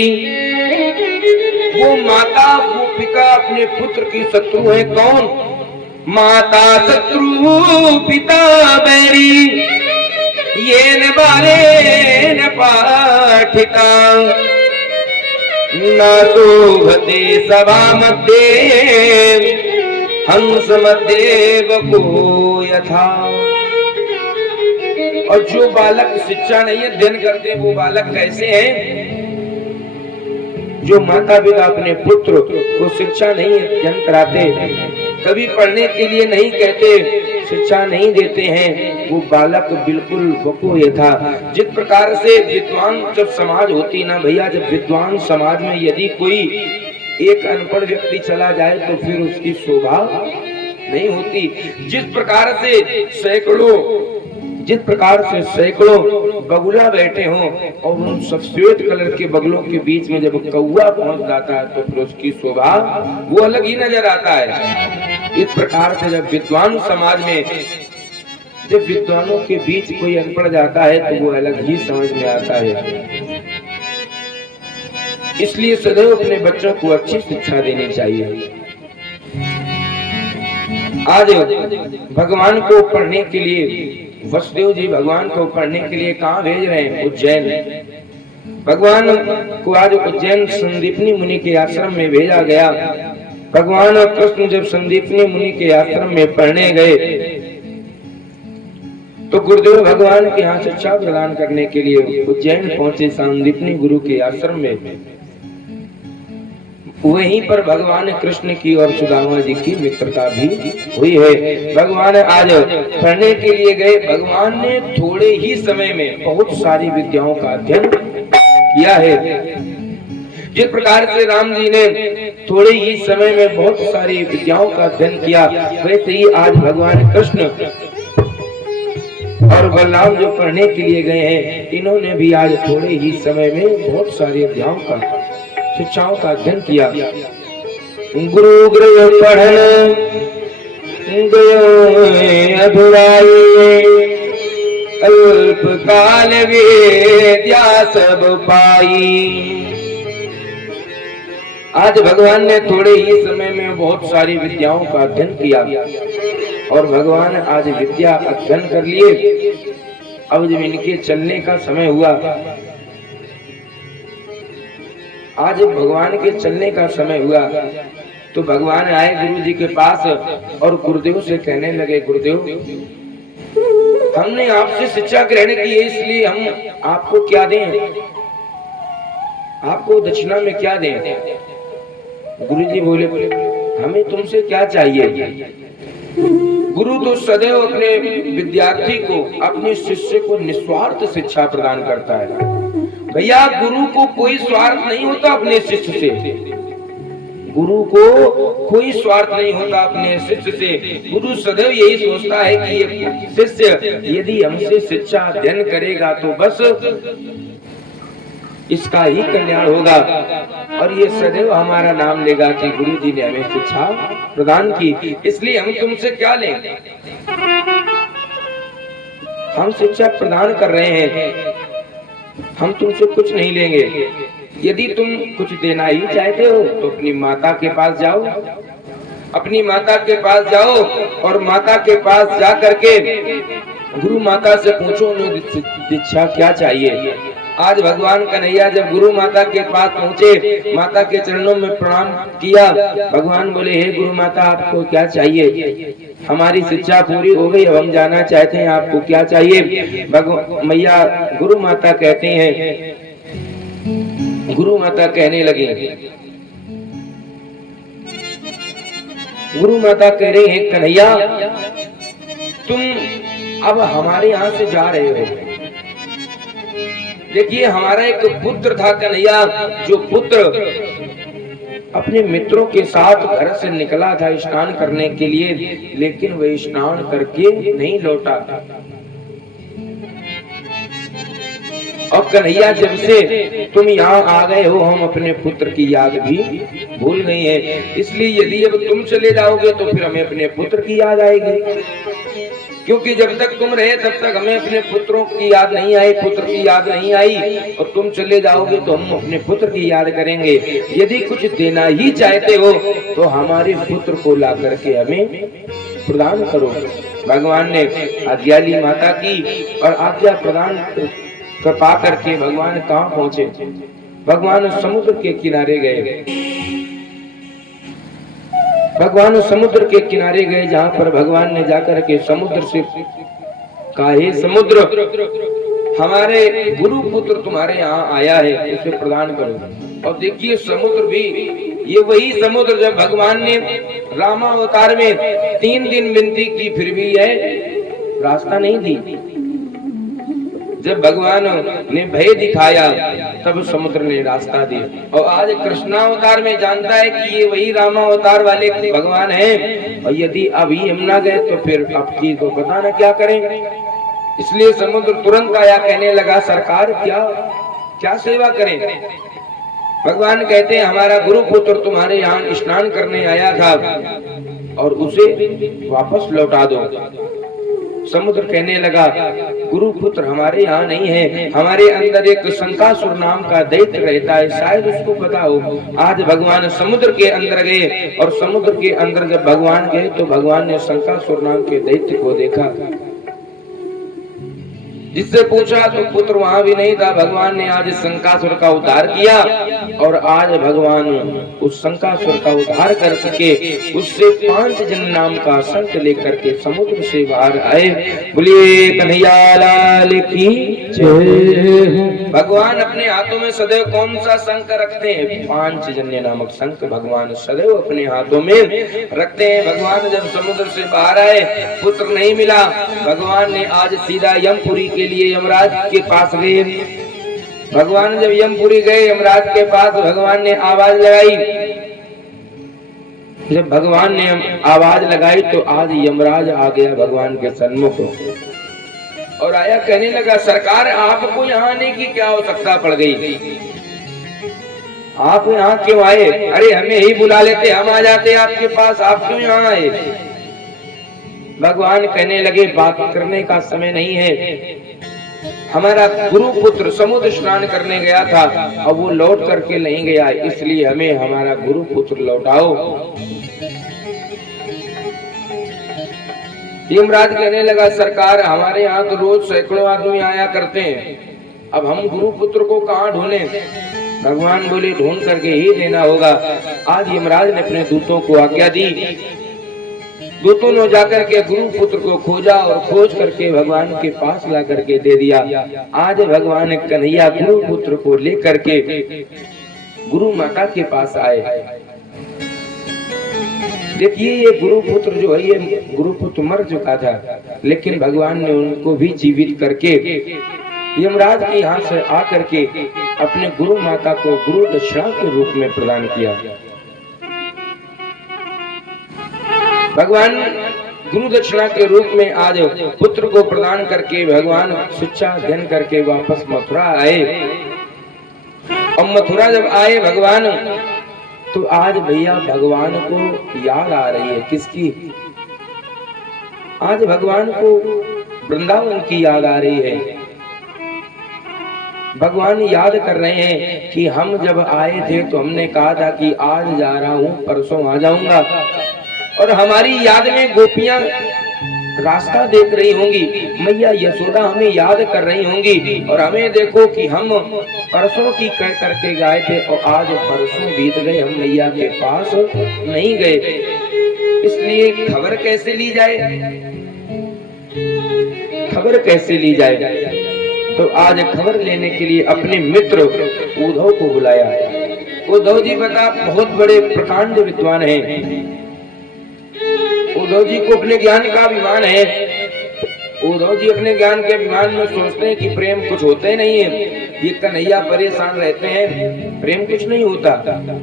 वो माता वो पिता अपने पुत्र की शत्रु है। कौन? माता शत्रु पिता बैरी, ये न बाले न पाठिता, न शोभते सभा मध्ये, हंस मध्ये बको यथा। और जो बालक शिक्षा नहीं अध्ययन करते वो बालक कैसे हैं? जो माता पिता अपने पुत्र को शिक्षा नहीं अध्ययन कराते, कभी पढ़ने के लिए नहीं कहते, शिक्षा नहीं देते हैं, वो बालक बिल्कुल बको यथा। जिस प्रकार से विद्वान जब समाज होती ना भैया, जब विद्वान समाज में यदि कोई एक अनपढ़ व्यक्ति चला जाए तो फिर उसकी शोभा नहीं होती। जिस प्रकार से सैकड़ों बगुला बैठे हों और उन सफेद कलर के बगलों के बीच में जब कौवा पहुंच जाता है तो फिर उसकी शोभा वो अलग ही नजर आता है। इस प्रकार से जब विद्वान समाज में, जब विद्वानों के बीच कोई अनपढ़ जाता है तो वो अलग ही समझ में आता है। इसलिए सदैव अपने बच्चों को अच्छी शिक्षा देनी चाहिए। आज भगवान को पढ़ने के लिए वसुदेव जी भगवान को पढ़ने के लिए कहाँ भेज रहे हैं? उज्जैन। भगवान को आज उज्जैन संदीपनी मुनि के आश्रम में भेजा गया। भगवान और कृष्ण जब संदीपनी मुनि के आश्रम में पढ़ने गए तो गुरुदेव भगवान के यहाँ शिक्षा प्रदान करने के लिए उज्जैन पहुंचे संदीपनी गुरु के आश्रम में। वहीं पर भगवान कृष्ण की और सुदामा जी की मित्रता भी हुई है। भगवान आज पढ़ने के लिए गए। भगवान ने थोड़े ही समय में बहुत सारी विद्याओं का अध्ययन किया है। जिस प्रकार से राम जी ने थोड़े ही समय में बहुत सारी विद्याओं का अध्ययन किया, वैसे ही आज भगवान कृष्ण और बलराम जो पढ़ने के लिए गए हैं, इन्होंने भी आज थोड़े ही समय में बहुत सारी विद्याओं का, शिक्षाओं का अध्ययन किया। गुरु गृह पढ़न गयो अधुराई, अल्प काल विद्या सब पाई। आज भगवान ने थोड़े ही समय में बहुत सारी विद्याओं का अध्ययन किया और भगवान आज विद्या अध्ययन कर लिए। अब जब इनके चलने का समय हुआ, आज भगवान के चलने का समय हुआ, तो भगवान आए गुरु जी के पास और गुरुदेव से कहने लगे, गुरुदेव हमने आपसे शिक्षा ग्रहण की है, इसलिए हम आपको क्या दें, आपको दक्षिणा में क्या दें? गुरु जी बोले, हमें तुमसे क्या चाहिए? गुरु तो सदैव अपने विद्यार्थी को, अपने शिष्य को निस्वार्थ शिक्षा प्रदान करता है। भैया गुरु को कोई स्वार्थ नहीं होता अपने शिष्य से, गुरु को कोई स्वार्थ नहीं होता अपने शिष्य से। गुरु सदैव यही सोचता है कि ये शिष्य यदि हमसे शिक्षा अध्ययन करेगा तो बस इसका ही कल्याण होगा, और ये सदैव हमारा नाम लेगा कि गुरु जी ने हमें शिक्षा प्रदान की, इसलिए हम तुमसे क्या लें? हम शिक्षा प्रदान कर रहे हैं, हम तुमसे कुछ नहीं लेंगे। यदि तुम कुछ देना ही चाहते हो तो अपनी माता के पास जाओ, अपनी माता के पास जाओ और माता के पास जा करके गुरु माता से पूछो उन्हें दीक्षा क्या चाहिए। आज भगवान कन्हैया जब गुरु माता के पास पहुंचे, माता के चरणों में प्रणाम किया, भगवान बोले, हे गुरु माता आपको क्या चाहिए? हमारी शिक्षा पूरी हो गई, अब हम जाना चाहते हैं, आपको क्या चाहिए? मैया गुरु माता कहते हैं, गुरु माता कहने लगे, गुरु माता कह रहे हैं, कन्हैया तुम अब हमारे यहाँ से जा रहे हो। देखिए हमारा एक पुत्र था कन्हैया, जो पुत्र अपने मित्रों के साथ घर से निकला था स्नान करने के लिए, लेकिन वह स्नान करके नहीं लौटा। और कन्हैया जब से तुम यहाँ आ गए हो, हम अपने पुत्र की याद भी भूल गए हैं, इसलिए यदि अब तुम चले जाओगे तो फिर हमें अपने पुत्र की याद आएगी, क्योंकि जब तक तुम रहे तब तक हमें अपने पुत्रों की याद नहीं आई, पुत्र की याद नहीं आई, और तुम चले जाओगे तो हम अपने पुत्र की याद करेंगे। यदि कुछ देना ही चाहते हो तो हमारे पुत्र को ला करके हमें प्रदान करो। भगवान ने आज्ञा ली माता की और आज्ञा प्रदान पा करके भगवान कहाँ पहुंचे? भगवान समुद्र के किनारे गए। भगवान समुद्र के किनारे गए, जहाँ पर भगवान ने जाकर के समुद्र से कहा, हे समुद्र हमारे गुरु पुत्र तुम्हारे यहाँ आया है, उसे प्रदान करो। और देखिए समुद्र भी ये वही समुद्र जब भगवान ने रामावतार में 3 दिन विनती की फिर भी यह रास्ता नहीं दी। जब भगवान ने भय दिखाया तब समुद्र ने रास्ता दिया। और आज कृष्णावतार में जानता है कि ये वही रामावतार वाले भगवान हैं, और यदि अभी हम ना गए तो फिर आपकी तो पता ना क्या करेंगे। इसलिए समुद्र तुरंत आया, कहने लगा, सरकार क्या क्या सेवा करें? भगवान कहते हैं, हमारा गुरु पुत्र तुम्हारे यहाँ स्नान करने आया था और उसे वापस लौटा दो। समुद्र कहने लगा, गुरु पुत्र हमारे यहाँ नहीं है, हमारे अंदर एक शंकासुर नाम का दैत्य रहता है, शायद उसको पता हो। आज भगवान समुद्र के अंदर गए और समुद्र के अंदर जब भगवान गए तो भगवान ने शंकासुर नाम के दैत्य को देखा। जिससे पूछा तो पुत्र वहां भी नहीं था। भगवान ने आज शंकासुर का उद्धार किया और आज भगवान उस शंकासुर का उद्धार कर सके। उससे 5 जन नाम का शंख लेकर के समुद्र से बाहर आए। बोलिए कन्हैया लाल की जय। भगवान अपने हाथों में सदैव कौन सा शंख रखते हैं? 5 जन्य नामक शंख भगवान सदैव अपने हाथों में रखते हैं। भगवान जब समुद्र से बाहर आए, पुत्र नहीं मिला, भगवान ने आज सीधा यमपुरी के लिए यमराज के पास गए। भगवान जब यमपुरी गए यमराज के पास, भगवान ने आवाज लगाई। जब भगवान ने आवाज लगाई तो आज यमराज आ गया भगवान के सन्मुख और आया, कहने लगा, सरकार आपको यहाँ आने की क्या आवश्यकता पड़ गई? आप यहाँ क्यों आए? अरे हमें ही बुला लेते, हम आ जाते आपके पास, आप क्यों यहाँ आए? भगवान कहने लगे, बात करने का समय नहीं है। हमारा गुरु पुत्र समुद्र स्नान करने गया था और वो लौट करके नहीं गया, इसलिए हमें हमारा गुरु पुत्र लौटाओ। यमराज कहने लगा, सरकार हमारे यहाँ तो रोज सैकड़ों आदमी आया करते हैं, अब हम गुरु पुत्र को कहाँ ढूंढें? भगवान बोले, ढूंढ करके ही देना होगा। आज यमराज ने अपने दूतों को आज्ञा दी। दूतों ने जाकर के गुरु पुत्र को खोजा और खोज करके भगवान के पास ला करके दे दिया। आज भगवान कन्हैया गुरु पुत्र को लेकर के गुरु माता के पास आए। देखिए, ये गुरु पुत्र जो है, ये गुरु पुत्र मर चुका था, लेकिन भगवान ने उनको भी जीवित करके यमराज के यहाँ से आकर के अपने गुरु माता को गुरु दक्षिणा के रूप में प्रदान किया। भगवान गुरु दक्षिणा के रूप में आज पुत्र को प्रदान करके भगवान शिक्षा अध्ययन करके वापस मथुरा आए। और मथुरा जब आए भगवान, तो आज भैया भगवान को याद आ रही है। किसकी? आज भगवान को वृंदावन की याद आ रही है। भगवान याद कर रहे हैं कि हम जब आए थे तो हमने कहा था कि आज जा रहा हूं, परसों आ जाऊंगा, और हमारी याद में गोपियां रास्ता देख रही होंगी, मैया यशोदा हमें याद कर रही होंगी, और हमें देखो कि हम परसों की कह करके गए थे और आज परसों बीत गए, हम मैया के पास नहीं गए। इसलिए खबर कैसे ली जाए? खबर कैसे ली जाए? तो आज खबर लेने के लिए अपने मित्र उद्धव को बुलाया। उद्धव जी बता बहुत बड़े प्रकांड विद्वान हैं। उद्धव जी को अपने ज्ञान का अभिमान है। उद्धव जी अपने ज्ञान के अभिमान में सोचते हैं कि प्रेम कुछ होते नहीं है, ये कन्हैया परेशान रहते हैं, प्रेम कुछ नहीं होता।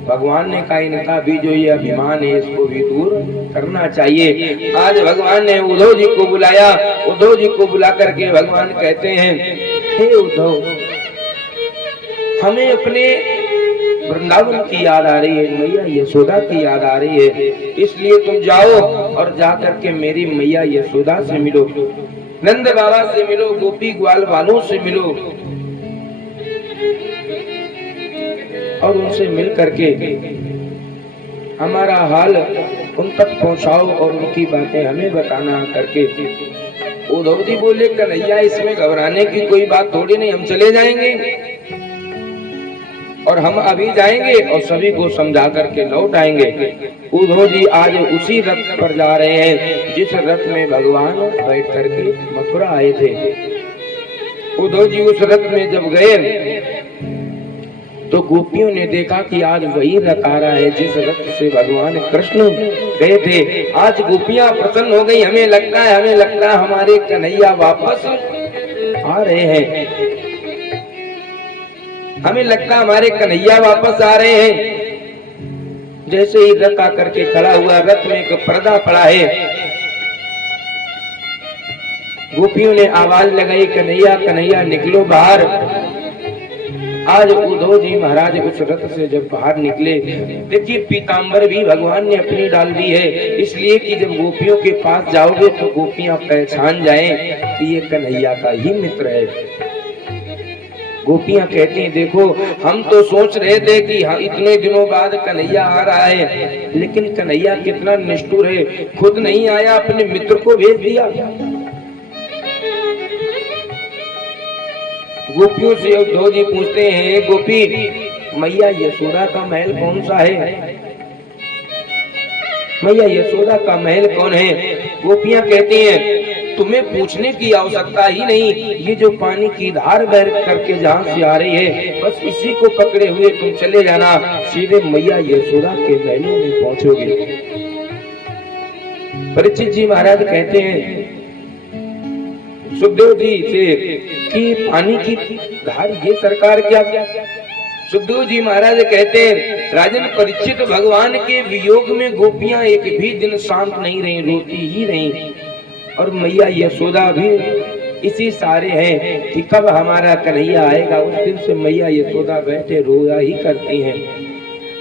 भगवान ने कहा, इनका भी जो ये अभिमान है इसको भी दूर करना चाहिए। आज भगवान ने उद्धव जी को बुलाया। उद्धव जी को बुला करके भगवान कहते हैं, हे उद्धव, हमें अपने वृंदावन की याद आ रही है, मैया यशोदा की याद आ रही है, इसलिए तुम जाओ और जा करके मेरी मैया यशोदा से मिलो, नंद बाबा से मिलो, गोपी ग्वाल वालों से मिलो, और उनसे मिल करके हमारा हाल उन तक पहुंचाओ और उनकी बातें हमें बताना करके। उद्धव जी बोले, कन्हैया इसमें घबराने की कोई बात थोड़ी नहीं, हम चले जाएंगे और हम अभी जाएंगे और सभी को समझा करके लौट आएंगे। उद्धव जी आज उसी रथ पर जा रहे हैं जिस रथ में भगवान बैठ करके मथुरा आए थे। उद्धव जी उस रथ में जब गए तो गोपियों ने देखा कि आज वही रथ आ रहा है जिस रथ से भगवान कृष्ण गए थे। आज गोपियां प्रसन्न हो गई, हमें लगता है हमारे कन्हैया वापस आ रहे हैं, हमें लगता है हमारे कन्हैया वापस आ रहे हैं। जैसे ही रथ आकर के खड़ा हुआ, रथ में एक पर्दा पड़ा है। गोपियों ने आवाज लगाई, कन्हैया कन्हैया निकलो बाहर। आज उद्धव जी महाराज उस रथ से जब बाहर निकले, देखिए पीतांबर भी भगवान ने अपनी डाल दी है, इसलिए कि जब गोपियों के पास जाओगे तो गोपियां पहचान जाएं कि ये कन्हैया का ही मित्र है। गोपियां कहती हैं, देखो हम तो सोच रहे थे कि इतने दिनों बाद कन्हैया आ रहा है, लेकिन कन्हैया कितना निष्ठुर है, खुद नहीं आया, अपने मित्र को भेज दिया। गोपियों से उद्धव जी पूछते हैं, गोपी मैया यशोदा का महल कौन सा है? मैया यशोदा का महल कौन है? गोपियां कहती हैं, तुम्हें पूछने की आवश्यकता ही नहीं, ये जो पानी की धार बह करके जहाँ से आ रही है, बस इसी को पकड़े हुए तुम चले जाना, सीधे मैया यशोदा के महलों में पहुंचोगे। परीक्षित जी महाराज कहते हैं, सुखदेव जी से कि पानी की धार ये सरकार क्या? सुखदेव जी महाराज कहते हैं, राजन परीक्षित, भगवान के वियोग में गोपियां एक भी दिन शांत नहीं रही, रोती ही रही। और मैया यशोदा भी इसी सारे हैं कि कब हमारा कन्हैया आएगा। उस दिन से मैया यशोदा बैठे रोया ही करती हैं,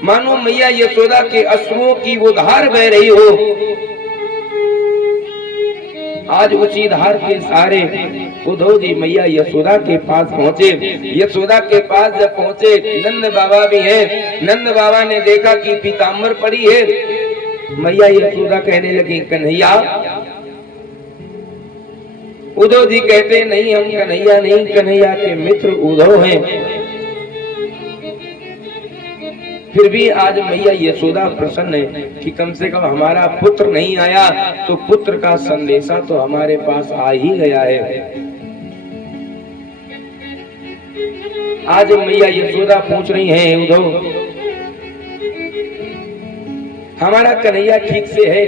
मानो मैया यशोदा के अश्रुओं की वो धार बह रही हो। आज उसी धार के सारे उद्धव जी मैया यशोदा के पास पहुंचे। यशोदा के पास जब पहुंचे, नंद बाबा भी हैं। नंद बाबा ने देखा कि पीताम्बर पड़ी है। मैया यशोदा कहने लगी, कन्हैया। उद्धव जी कहते, नहीं, हम कन्हैया नहीं, कन्हैया के मित्र उद्धव हैं। फिर भी आज मैया यशोदा प्रसन्न है कि कम से कम हमारा पुत्र नहीं आया तो पुत्र का संदेशा तो हमारे पास आ ही गया है। आज मैया यशोदा पूछ रही हैं, उद्धव हमारा कन्हैया ठीक से है?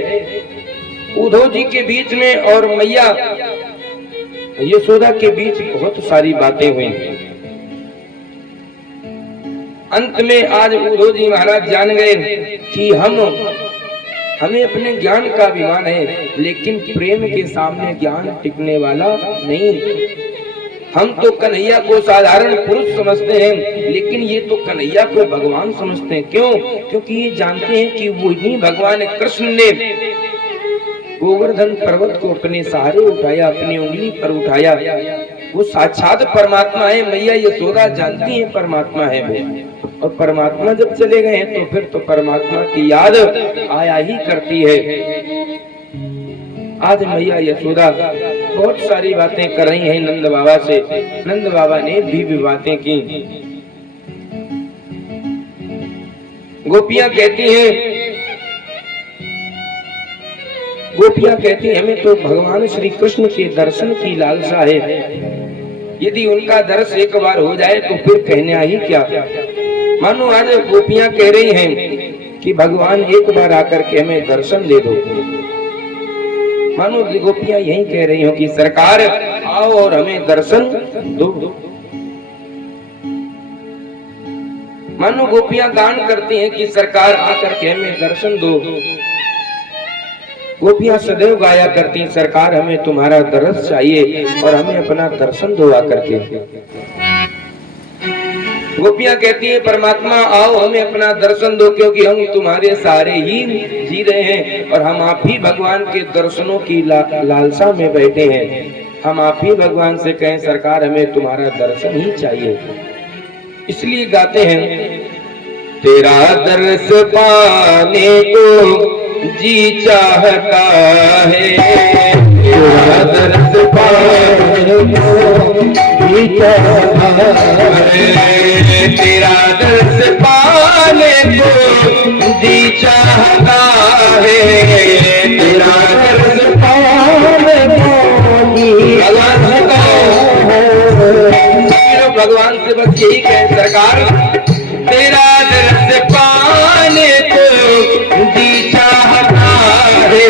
उद्धव जी के बीच में और मैया यशोदा के बीच बहुत सारी बातें हुई। अंत में आज उद्धव जी महाराज जान गए कि हमें अपने ज्ञान का अभिमान है, लेकिन प्रेम के सामने ज्ञान टिकने वाला नहीं। हम तो कन्हैया को साधारण पुरुष समझते हैं, लेकिन ये तो कन्हैया को भगवान समझते हैं। क्यों? क्योंकि ये जानते हैं कि वही भगवान कृष्ण ने गोवर्धन पर्वत को अपने सहारे उठाया, अपनी उंगली पर उठाया। वो साक्षात परमात्मा है। मैया यशोदा जानती है परमात्मा है वो, और परमात्मा जब चले गए हैं तो फिर तो परमात्मा की याद आया ही करती है। आज मैया यशोदा बहुत सारी बातें कर रही हैं नंद बाबा से। नंद बाबा ने भी बातें की। गोपियां कहती हैं हमें तो भगवान श्री कृष्ण के दर्शन की लालसा है। यदि उनका दर्शन एक बार हो जाए तो फिर कहना ही क्या। मानो आज गोपियां कह रही हैं कि भगवान एक बार आकर के हमें दर्शन दे दो। मानो गोपियां यही कह रही हो कि सरकार आओ और हमें दर्शन दो। मानो गोपियां गान करती हैं कि सरकार आकर के हमें दर्शन दो। गोपियां सदैव गाया करती, सरकार हमें तुम्हारा दर्शन चाहिए और हमें अपना दर्शन दो आकर के। गोपियां कहती है, परमात्मा आओ हमें अपना दर्शन दो, क्योंकि हम तुम्हारे सहारे ही जी रहे हैं और हम आप ही भगवान के दर्शनों की लालसा में बैठे हैं। हम आप ही भगवान से कहें, सरकार हमें तुम्हारा दर्शन ही चाहिए। इसलिए गाते हैं, तेरा दर्श पाने को जी चाहता है, तेरा दर्श पाने को जी चाहता है, तेरा दर्श पाने को जी चाहता है, तेरा दर्श पाने को भगवान से बस यही कहें, सरकार तेरा दर्श पाने को जी चाहता है,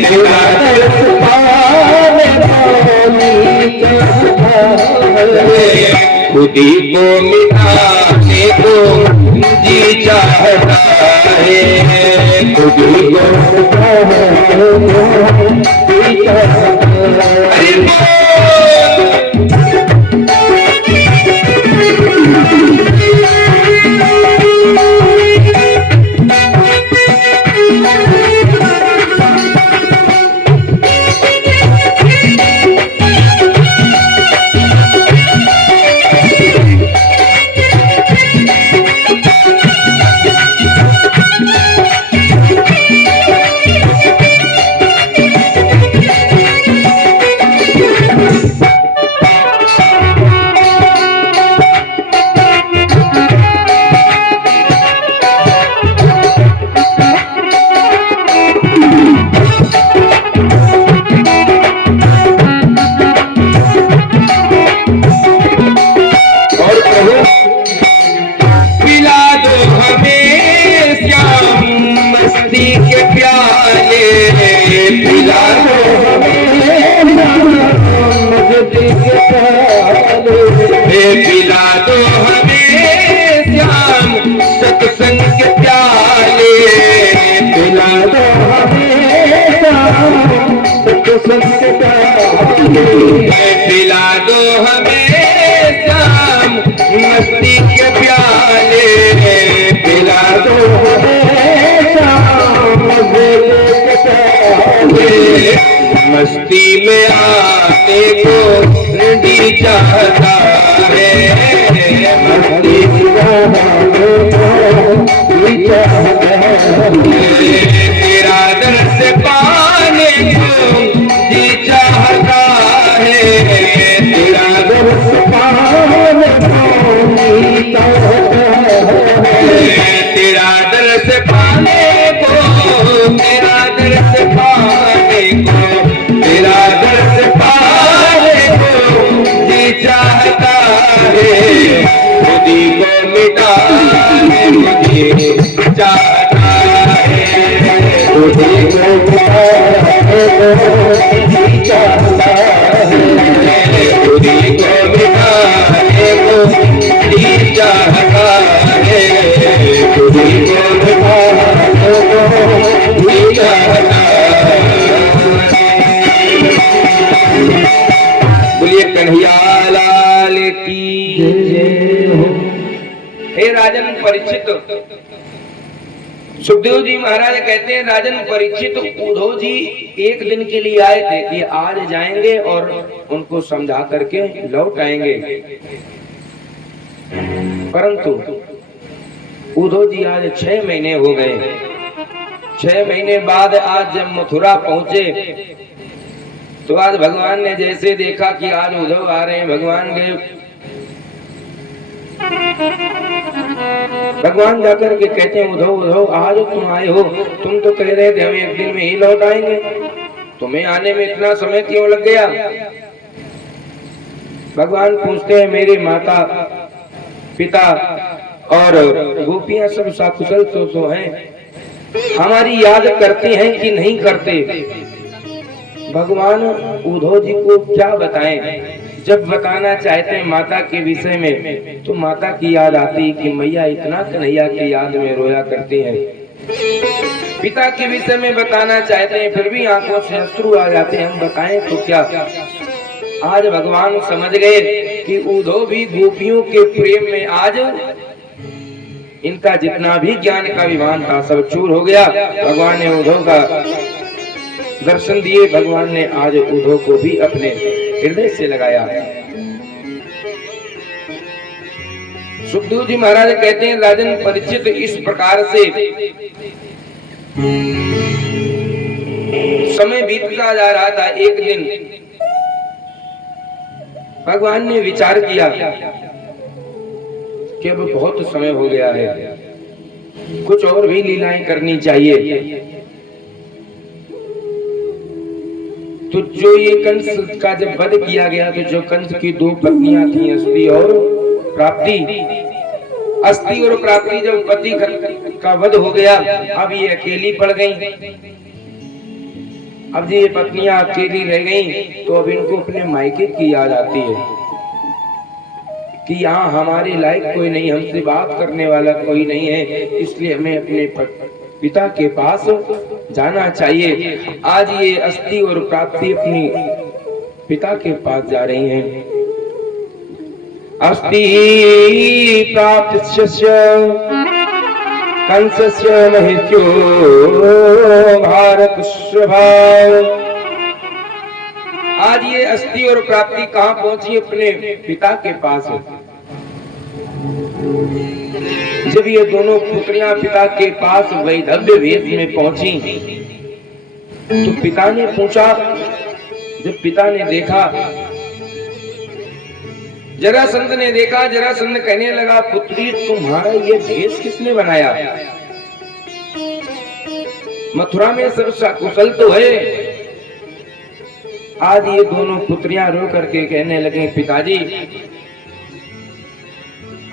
तेरा दर्श पाने को जी चाहता है, खुदी को मिटाने को जी चाहता है, खुदी को मिटाने को जी चाहता है। पिला दो हमें श्याम सत्संग के प्याले, पिला दो हमें श्याम सत्संग के प्याले, पिला दो हमें श्याम मस्ती के प्याले, पिला दो हमें श्याम मस्ती के प्याले। मस्ती में आते को जी चाहता है, मस्ती में आते को चाहता है, तेरा दर्द पाने को जी चाहता है, तेरा दर्द पाने को जी चाहता है, तेरा दर्द पाने को, तेरा दर्द पाने को, तेरा दर्द पाने को जी चाहता है, खुदी को मिटाने मुझे चाहता है, खुदी को मिटाने को जी चाहता है, खुदी को मिटाने को जी चाहता है, खुदी को मिटाने को जी चाहता है। बोलिए कन्हैया लाल की जय हो। हे राजन परीक्षित, सुखदेव जी महाराज कहते हैं राजन परीक्षित, उद्धव जी एक दिन के लिए आए थे कि आज जाएंगे और उनको समझा करके लौट आएंगे, परंतु उद्धव जी आज 6 महीने हो गए। 6 महीने बाद आज जब मथुरा पहुंचे तो आज भगवान ने जैसे देखा कि आज उद्धव आ रहे हैं, भगवान गए, भगवान जाकर के कहते हैं उद्धव उद्धव आज तुम आए हो, तुम तो कह रहे थे हम एक दिन में ही लौट आएंगे, तुम्हें आने में इतना समय क्यों लग गया? भगवान पूछते हैं मेरे माता पिता और गोपियां सब सकुशल तो हैं, हमारी याद करते हैं कि नहीं करते? भगवान उद्धव जी को क्या बताएं? जब बताना चाहते हैं माता के विषय में तो माता की याद आती कि मैया इतना कन्हैया की याद में रोया करती हैं। पिता के विषय में बताना चाहते हैं फिर भी आंखों से अश्रु आ जाते हैं, हम बताएं तो क्या? आज भगवान समझ गए कि उद्धव भी गोपियों के प्रेम में आज इनका जितना भी ज्ञान का विमान था सब चूर हो गया। भगवान ने उद्धव का दर्शन दिए, भगवान ने आज उद्धव को भी अपने हृदय से लगाया। सुखदेव जी महाराज कहते हैं राजन परीक्षित इस प्रकार से समय बीतता जा रहा था। एक दिन भगवान ने विचार किया कि अब बहुत समय हो गया है, कुछ और भी लीलाएं करनी चाहिए। तो जो ये कंस का जब वध किया गया तो जो कंस की 2 पत्नियां थी अस्थि और प्राप्ति, अस्थि और प्राप्ति जब पति का वध हो गया अब ये अकेली पड़ गई। अब ये पत्नियां अकेली रह गई तो अब इनको अपने मायके की याद आती है कि यहाँ हमारे लायक कोई नहीं, हमसे बात करने वाला कोई नहीं है, इसलिए हमें अपने पिता के पास जाना चाहिए। आज ये अस्थि और प्राप्ति अपनी पिता के पास जा रही हैं। अस्थि प्राप्तिस्य कंसस्य महेश्यो भारतस्वभाव। आज ये अस्थि और प्राप्ति कहाँ पहुंची? अपने पिता के पास। जब ये दोनों पुत्रियां पिता के पास वैधव्य वेश में पहुंची तो पिता ने पूछा, जब पिता ने देखा, जरासंध ने देखा, जरासंध कहने लगा पुत्री तुम्हारा ये भेष किसने बनाया? मथुरा में सब सकुशल तो है। आज ये दोनों पुत्रियां रो करके कहने लगे पिताजी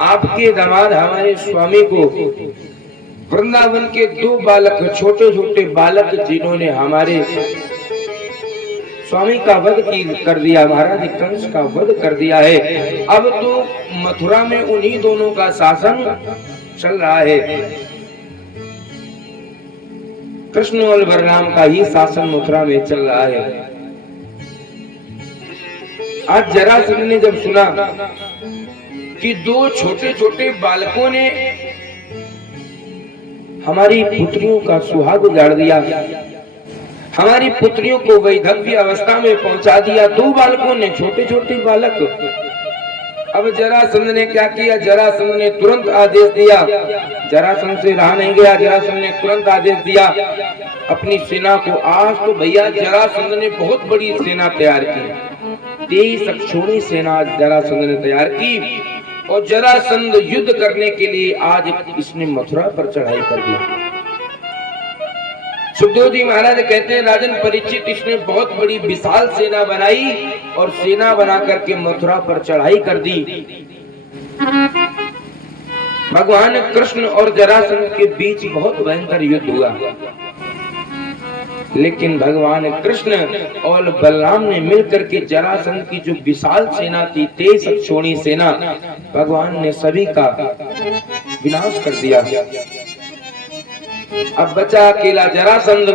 आपके दामाद हमारे स्वामी को वृंदावन के 2 बालक, छोटे छोटे बालक जिन्होंने हमारे स्वामी का वध कर दिया, महाराज कंस का वध कर दिया है। अब तो मथुरा में उन्हीं दोनों का शासन चल रहा है, कृष्ण और बलराम का ही शासन मथुरा में चल रहा है। आज जरासंध ने जब सुना कि दो छोटे छोटे बालकों ने हमारी पुत्रियों का सुहाग उजाड़ दिया, हमारी पुत्रियों को वैधव्य अवस्था में पहुंचा दिया, दो बालकों ने, छोटे छोटे बालक। अब जरासंध ने क्या किया? जरासंध ने तुरंत आदेश दिया, जरासंध से रहा नहीं गया, जरासंध ने तुरंत आदेश दिया अपनी सेना को। आज तो भैया जरासंध ने बहुत बड़ी सेना तैयार की, 23 अक्षौणी सेना जरासंध ने तैयार की, और जरासंध युद्ध करने के लिए आज इसने मथुरा पर चढ़ाई कर दी। सुखदेव जी महाराज कहते हैं, राजन परीक्षित इसने बहुत बड़ी विशाल सेना बनाई और सेना बना करके मथुरा पर चढ़ाई कर दी। भगवान कृष्ण और जरासंध के बीच बहुत भयंकर युद्ध हुआ, लेकिन भगवान कृष्ण और बलराम ने मिलकर के जरासंध की जो विशाल सेना थी, 23 अक्षौणी सेना, भगवान ने सभी का विनाश कर दिया। अब बचा अकेला जरासंध।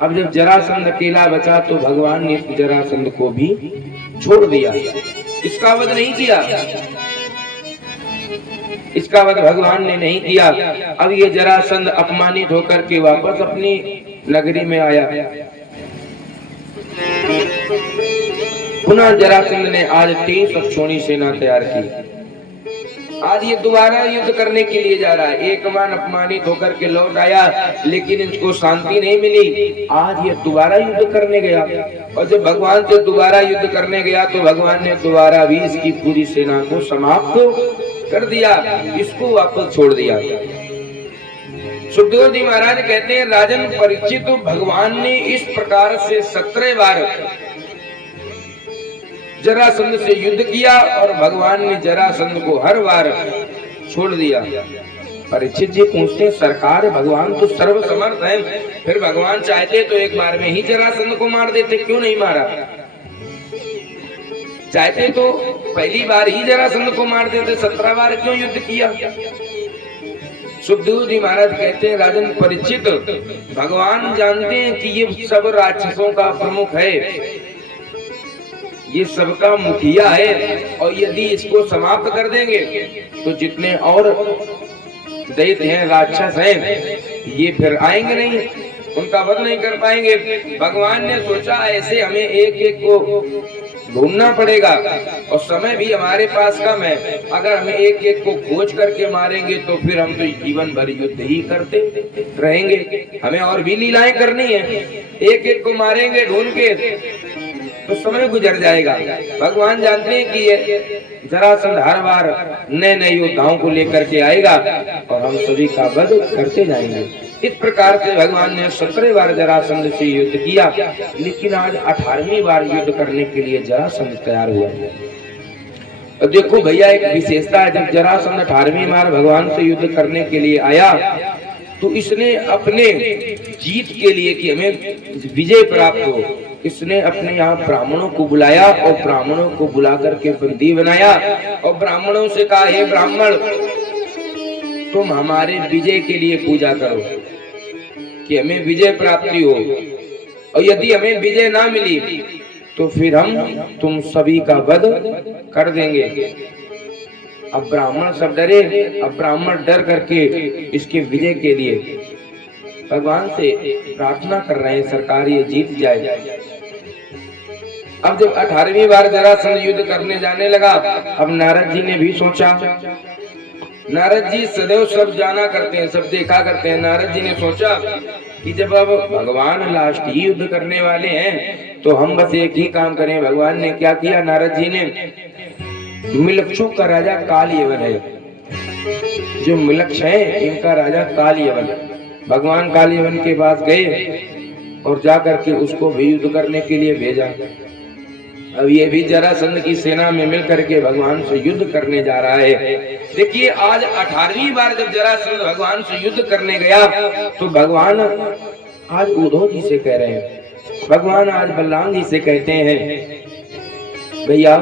अब जब जरासंध अकेला बचा तो भगवान ने जरासंध को भी छोड़ दिया, इसका वध नहीं किया, इसका वध भगवान ने नहीं किया। अब ये जरासंध अपमानित होकर के वापस अपनी नगरी में आया। पुनः जरासंध ने आज 23 अक्षौणी सेना तैयार की। आज ये दोबारा युद्ध करने के लिए जा रहा है। एक बार अपमानित होकर के लौट आया, लेकिन इसको शांति नहीं मिली, आज ये दोबारा युद्ध करने गया। और जब भगवान से दोबारा युद्ध करने गया तो भगवान ने दोबारा भी इसकी पूरी सेना को समाप्त कर दिया, इसको वापस छोड़ दिया। सुखदेव जी महाराज कहते हैं, राजन परीक्षित, भगवान ने इस प्रकार से 17 बार जरासंध से युद्ध किया और भगवान ने जरासंध को हर बार छोड़ दिया। परीक्षित जी पूछते हैं, सरकार भगवान तो सर्वसमर्थ है, फिर भगवान चाहते तो एक बार में ही जरासंध को मार देते, क्यों नहीं मारा? चाहते तो पहली बार ही जरासंध को मार देते, 17 बार क्यों युद्ध किया? सुखदेव जी महाराज कहते हैं, राजन परीक्षित, भगवान जानते हैं कि ये सब राक्षसों का प्रमुख है, ये सबका मुखिया है, और यदि इसको समाप्त कर देंगे तो जितने और दैत्य हैं, राक्षस हैं, ये फिर आएंगे नहीं, उनका वध नहीं कर पाएंगे। भगवान ने सोचा ऐसे हमें एक एक को ढूंढना पड़ेगा, और समय भी हमारे पास कम है। अगर हम एक एक को खोज करके मारेंगे तो फिर हम तो जीवन भर युद्ध ही करते रहेंगे, हमें और भी लीलाएं करनी है। एक एक को मारेंगे ढूंढ के तो समय गुजर जाएगा। भगवान जानते हैं कि ये जरासंध हर बार नए नए योद्धाओं को लेकर के आएगा और हम सभी का वध करते जाएंगे। इस प्रकार से भगवान ने 17 बार जरासंध से युद्ध किया, लेकिन आज 18वीं बार युद्ध करने के लिए जरासंध तैयार हुआ। तो देखो भैया, एक विशेषता है, जब जरासंध 18वीं बार भगवान से युद्ध करने के लिए आया तो इसने अपने जीत के लिए कि हमें विजय प्राप्त हो, इसने अपने यहाँ ब्राह्मणों को बुलाया और ब्राह्मणों को बुला करके बंदी बनाया और ब्राह्मणों से कहा, हे ब्राह्मण, तुम हमारे विजय के लिए पूजा करो कि हमें विजय प्राप्ति हो, और यदि हमें विजय ना मिली तो फिर हम तुम सभी का वध कर देंगे। अब ब्राह्मण सब डरे, अब ब्राह्मण डर करके इसके विजय के लिए भगवान से प्रार्थना कर रहे हैं, सरकार ये जीत जाए। अब जब 18वीं बार जरासंध युद्ध करने जाने लगा, अब नारद जी ने भी सोचा, नारद जी सदैव सब जाना करते हैं, सब देखा करते हैं। नारद जी ने सोचा कि जब अब भगवान लास्ट ही युद्ध करने वाले हैं तो हम बस एक ही काम करें। भगवान ने क्या किया, नारद जी ने, मिलक्षों का राजा काल यवन है, जो मिलक्ष है इनका राजा काल यवन, भगवान काल यवन के पास गए और जाकर के उसको भी युद्ध करने के लिए भेजा। अब ये भी जरासंध की सेना में मिलकर के भगवान से युद्ध करने जा रहा है। देखिए, आज 18वीं बार जब जरासंध भगवान से युद्ध करने गया तो भगवान आज उद्धव जी से कह रहे हैं, भगवान आज बलराम जी से कहते हैं, भैया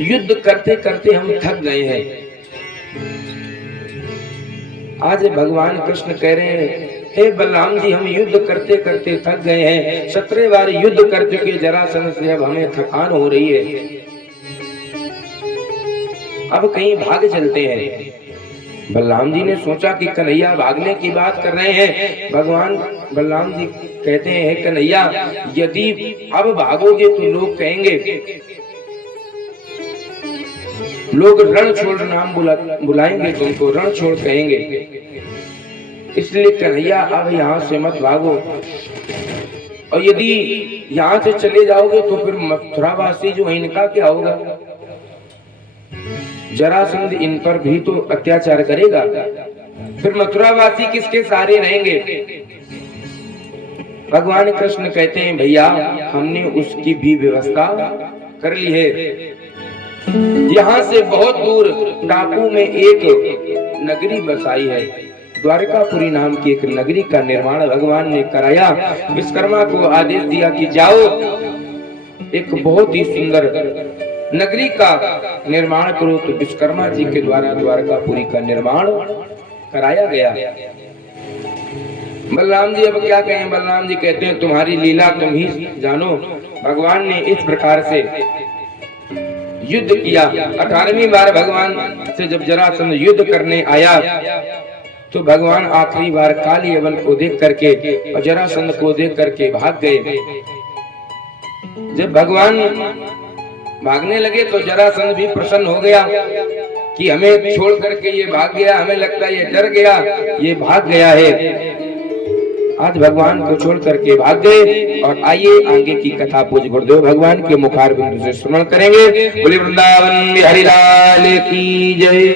युद्ध करते करते हम थक गए हैं। आज भगवान कृष्ण कह रहे हैं, हे बलराम जी हम युद्ध करते करते थक गए हैं, 17 बार युद्ध कर चुके जरासंध से, अब हमें थकान हो रही है, अब कहीं भाग चलते हैं। बलराम जी ने सोचा कि कन्हैया भागने की बात कर रहे हैं। भगवान बलराम जी कहते हैं, हे कन्हैया यदि अब भागोगे तो लोग कहेंगे, लोग रण छोड़ नाम बुलाएंगे तुमको, रण छोड़ कहेंगे, इसलिए कन्हैया अब यहाँ से मत भागो, और यदि यहाँ से चले जाओगे तो फिर मथुरावासी जो है इनका क्या होगा? जरासंध इन पर भी तो अत्याचार करेगा, फिर मथुरावासी किसके सहारे रहेंगे? भगवान कृष्ण कहते हैं, भैया हमने उसकी भी व्यवस्था कर ली है। यहाँ से बहुत दूर टापू में एक नगरी बसाई है, द्वारकापुरी नाम की एक नगरी का निर्माण भगवान ने कराया। विश्वकर्मा को आदेश दिया कि जाओ एक बहुत ही सुंदर नगरी का निर्माण करो, तो विश्वकर्मा जी के द्वारा द्वारकापुरी का निर्माण कराया गया। बलराम जी अब क्या कहें? बलराम जी कहते हैं, तुम्हारी लीला तुम ही जानो। भगवान ने इस प्रकार से युद्ध किया। 18वीं बार भगवान से जब जरासंध युद्ध करने आया तो भगवान आखिरी बार काली यवन को देख करके और जरासंध को देख करके भाग गए। जब भगवान भागने लगे तो जरासंध भी प्रसन्न हो गया कि हमें छोड़ करके ये भाग गया, हमें लगता है ये डर गया, ये भाग गया है। आज भगवान को छोड़ करके भाग गए। और आइए आगे की कथा पूज्य गुरुदेव भगवान के मुखार बिंदु से श्रवण करेंगे। बोले वृंदावन बिहारी लाल की जय।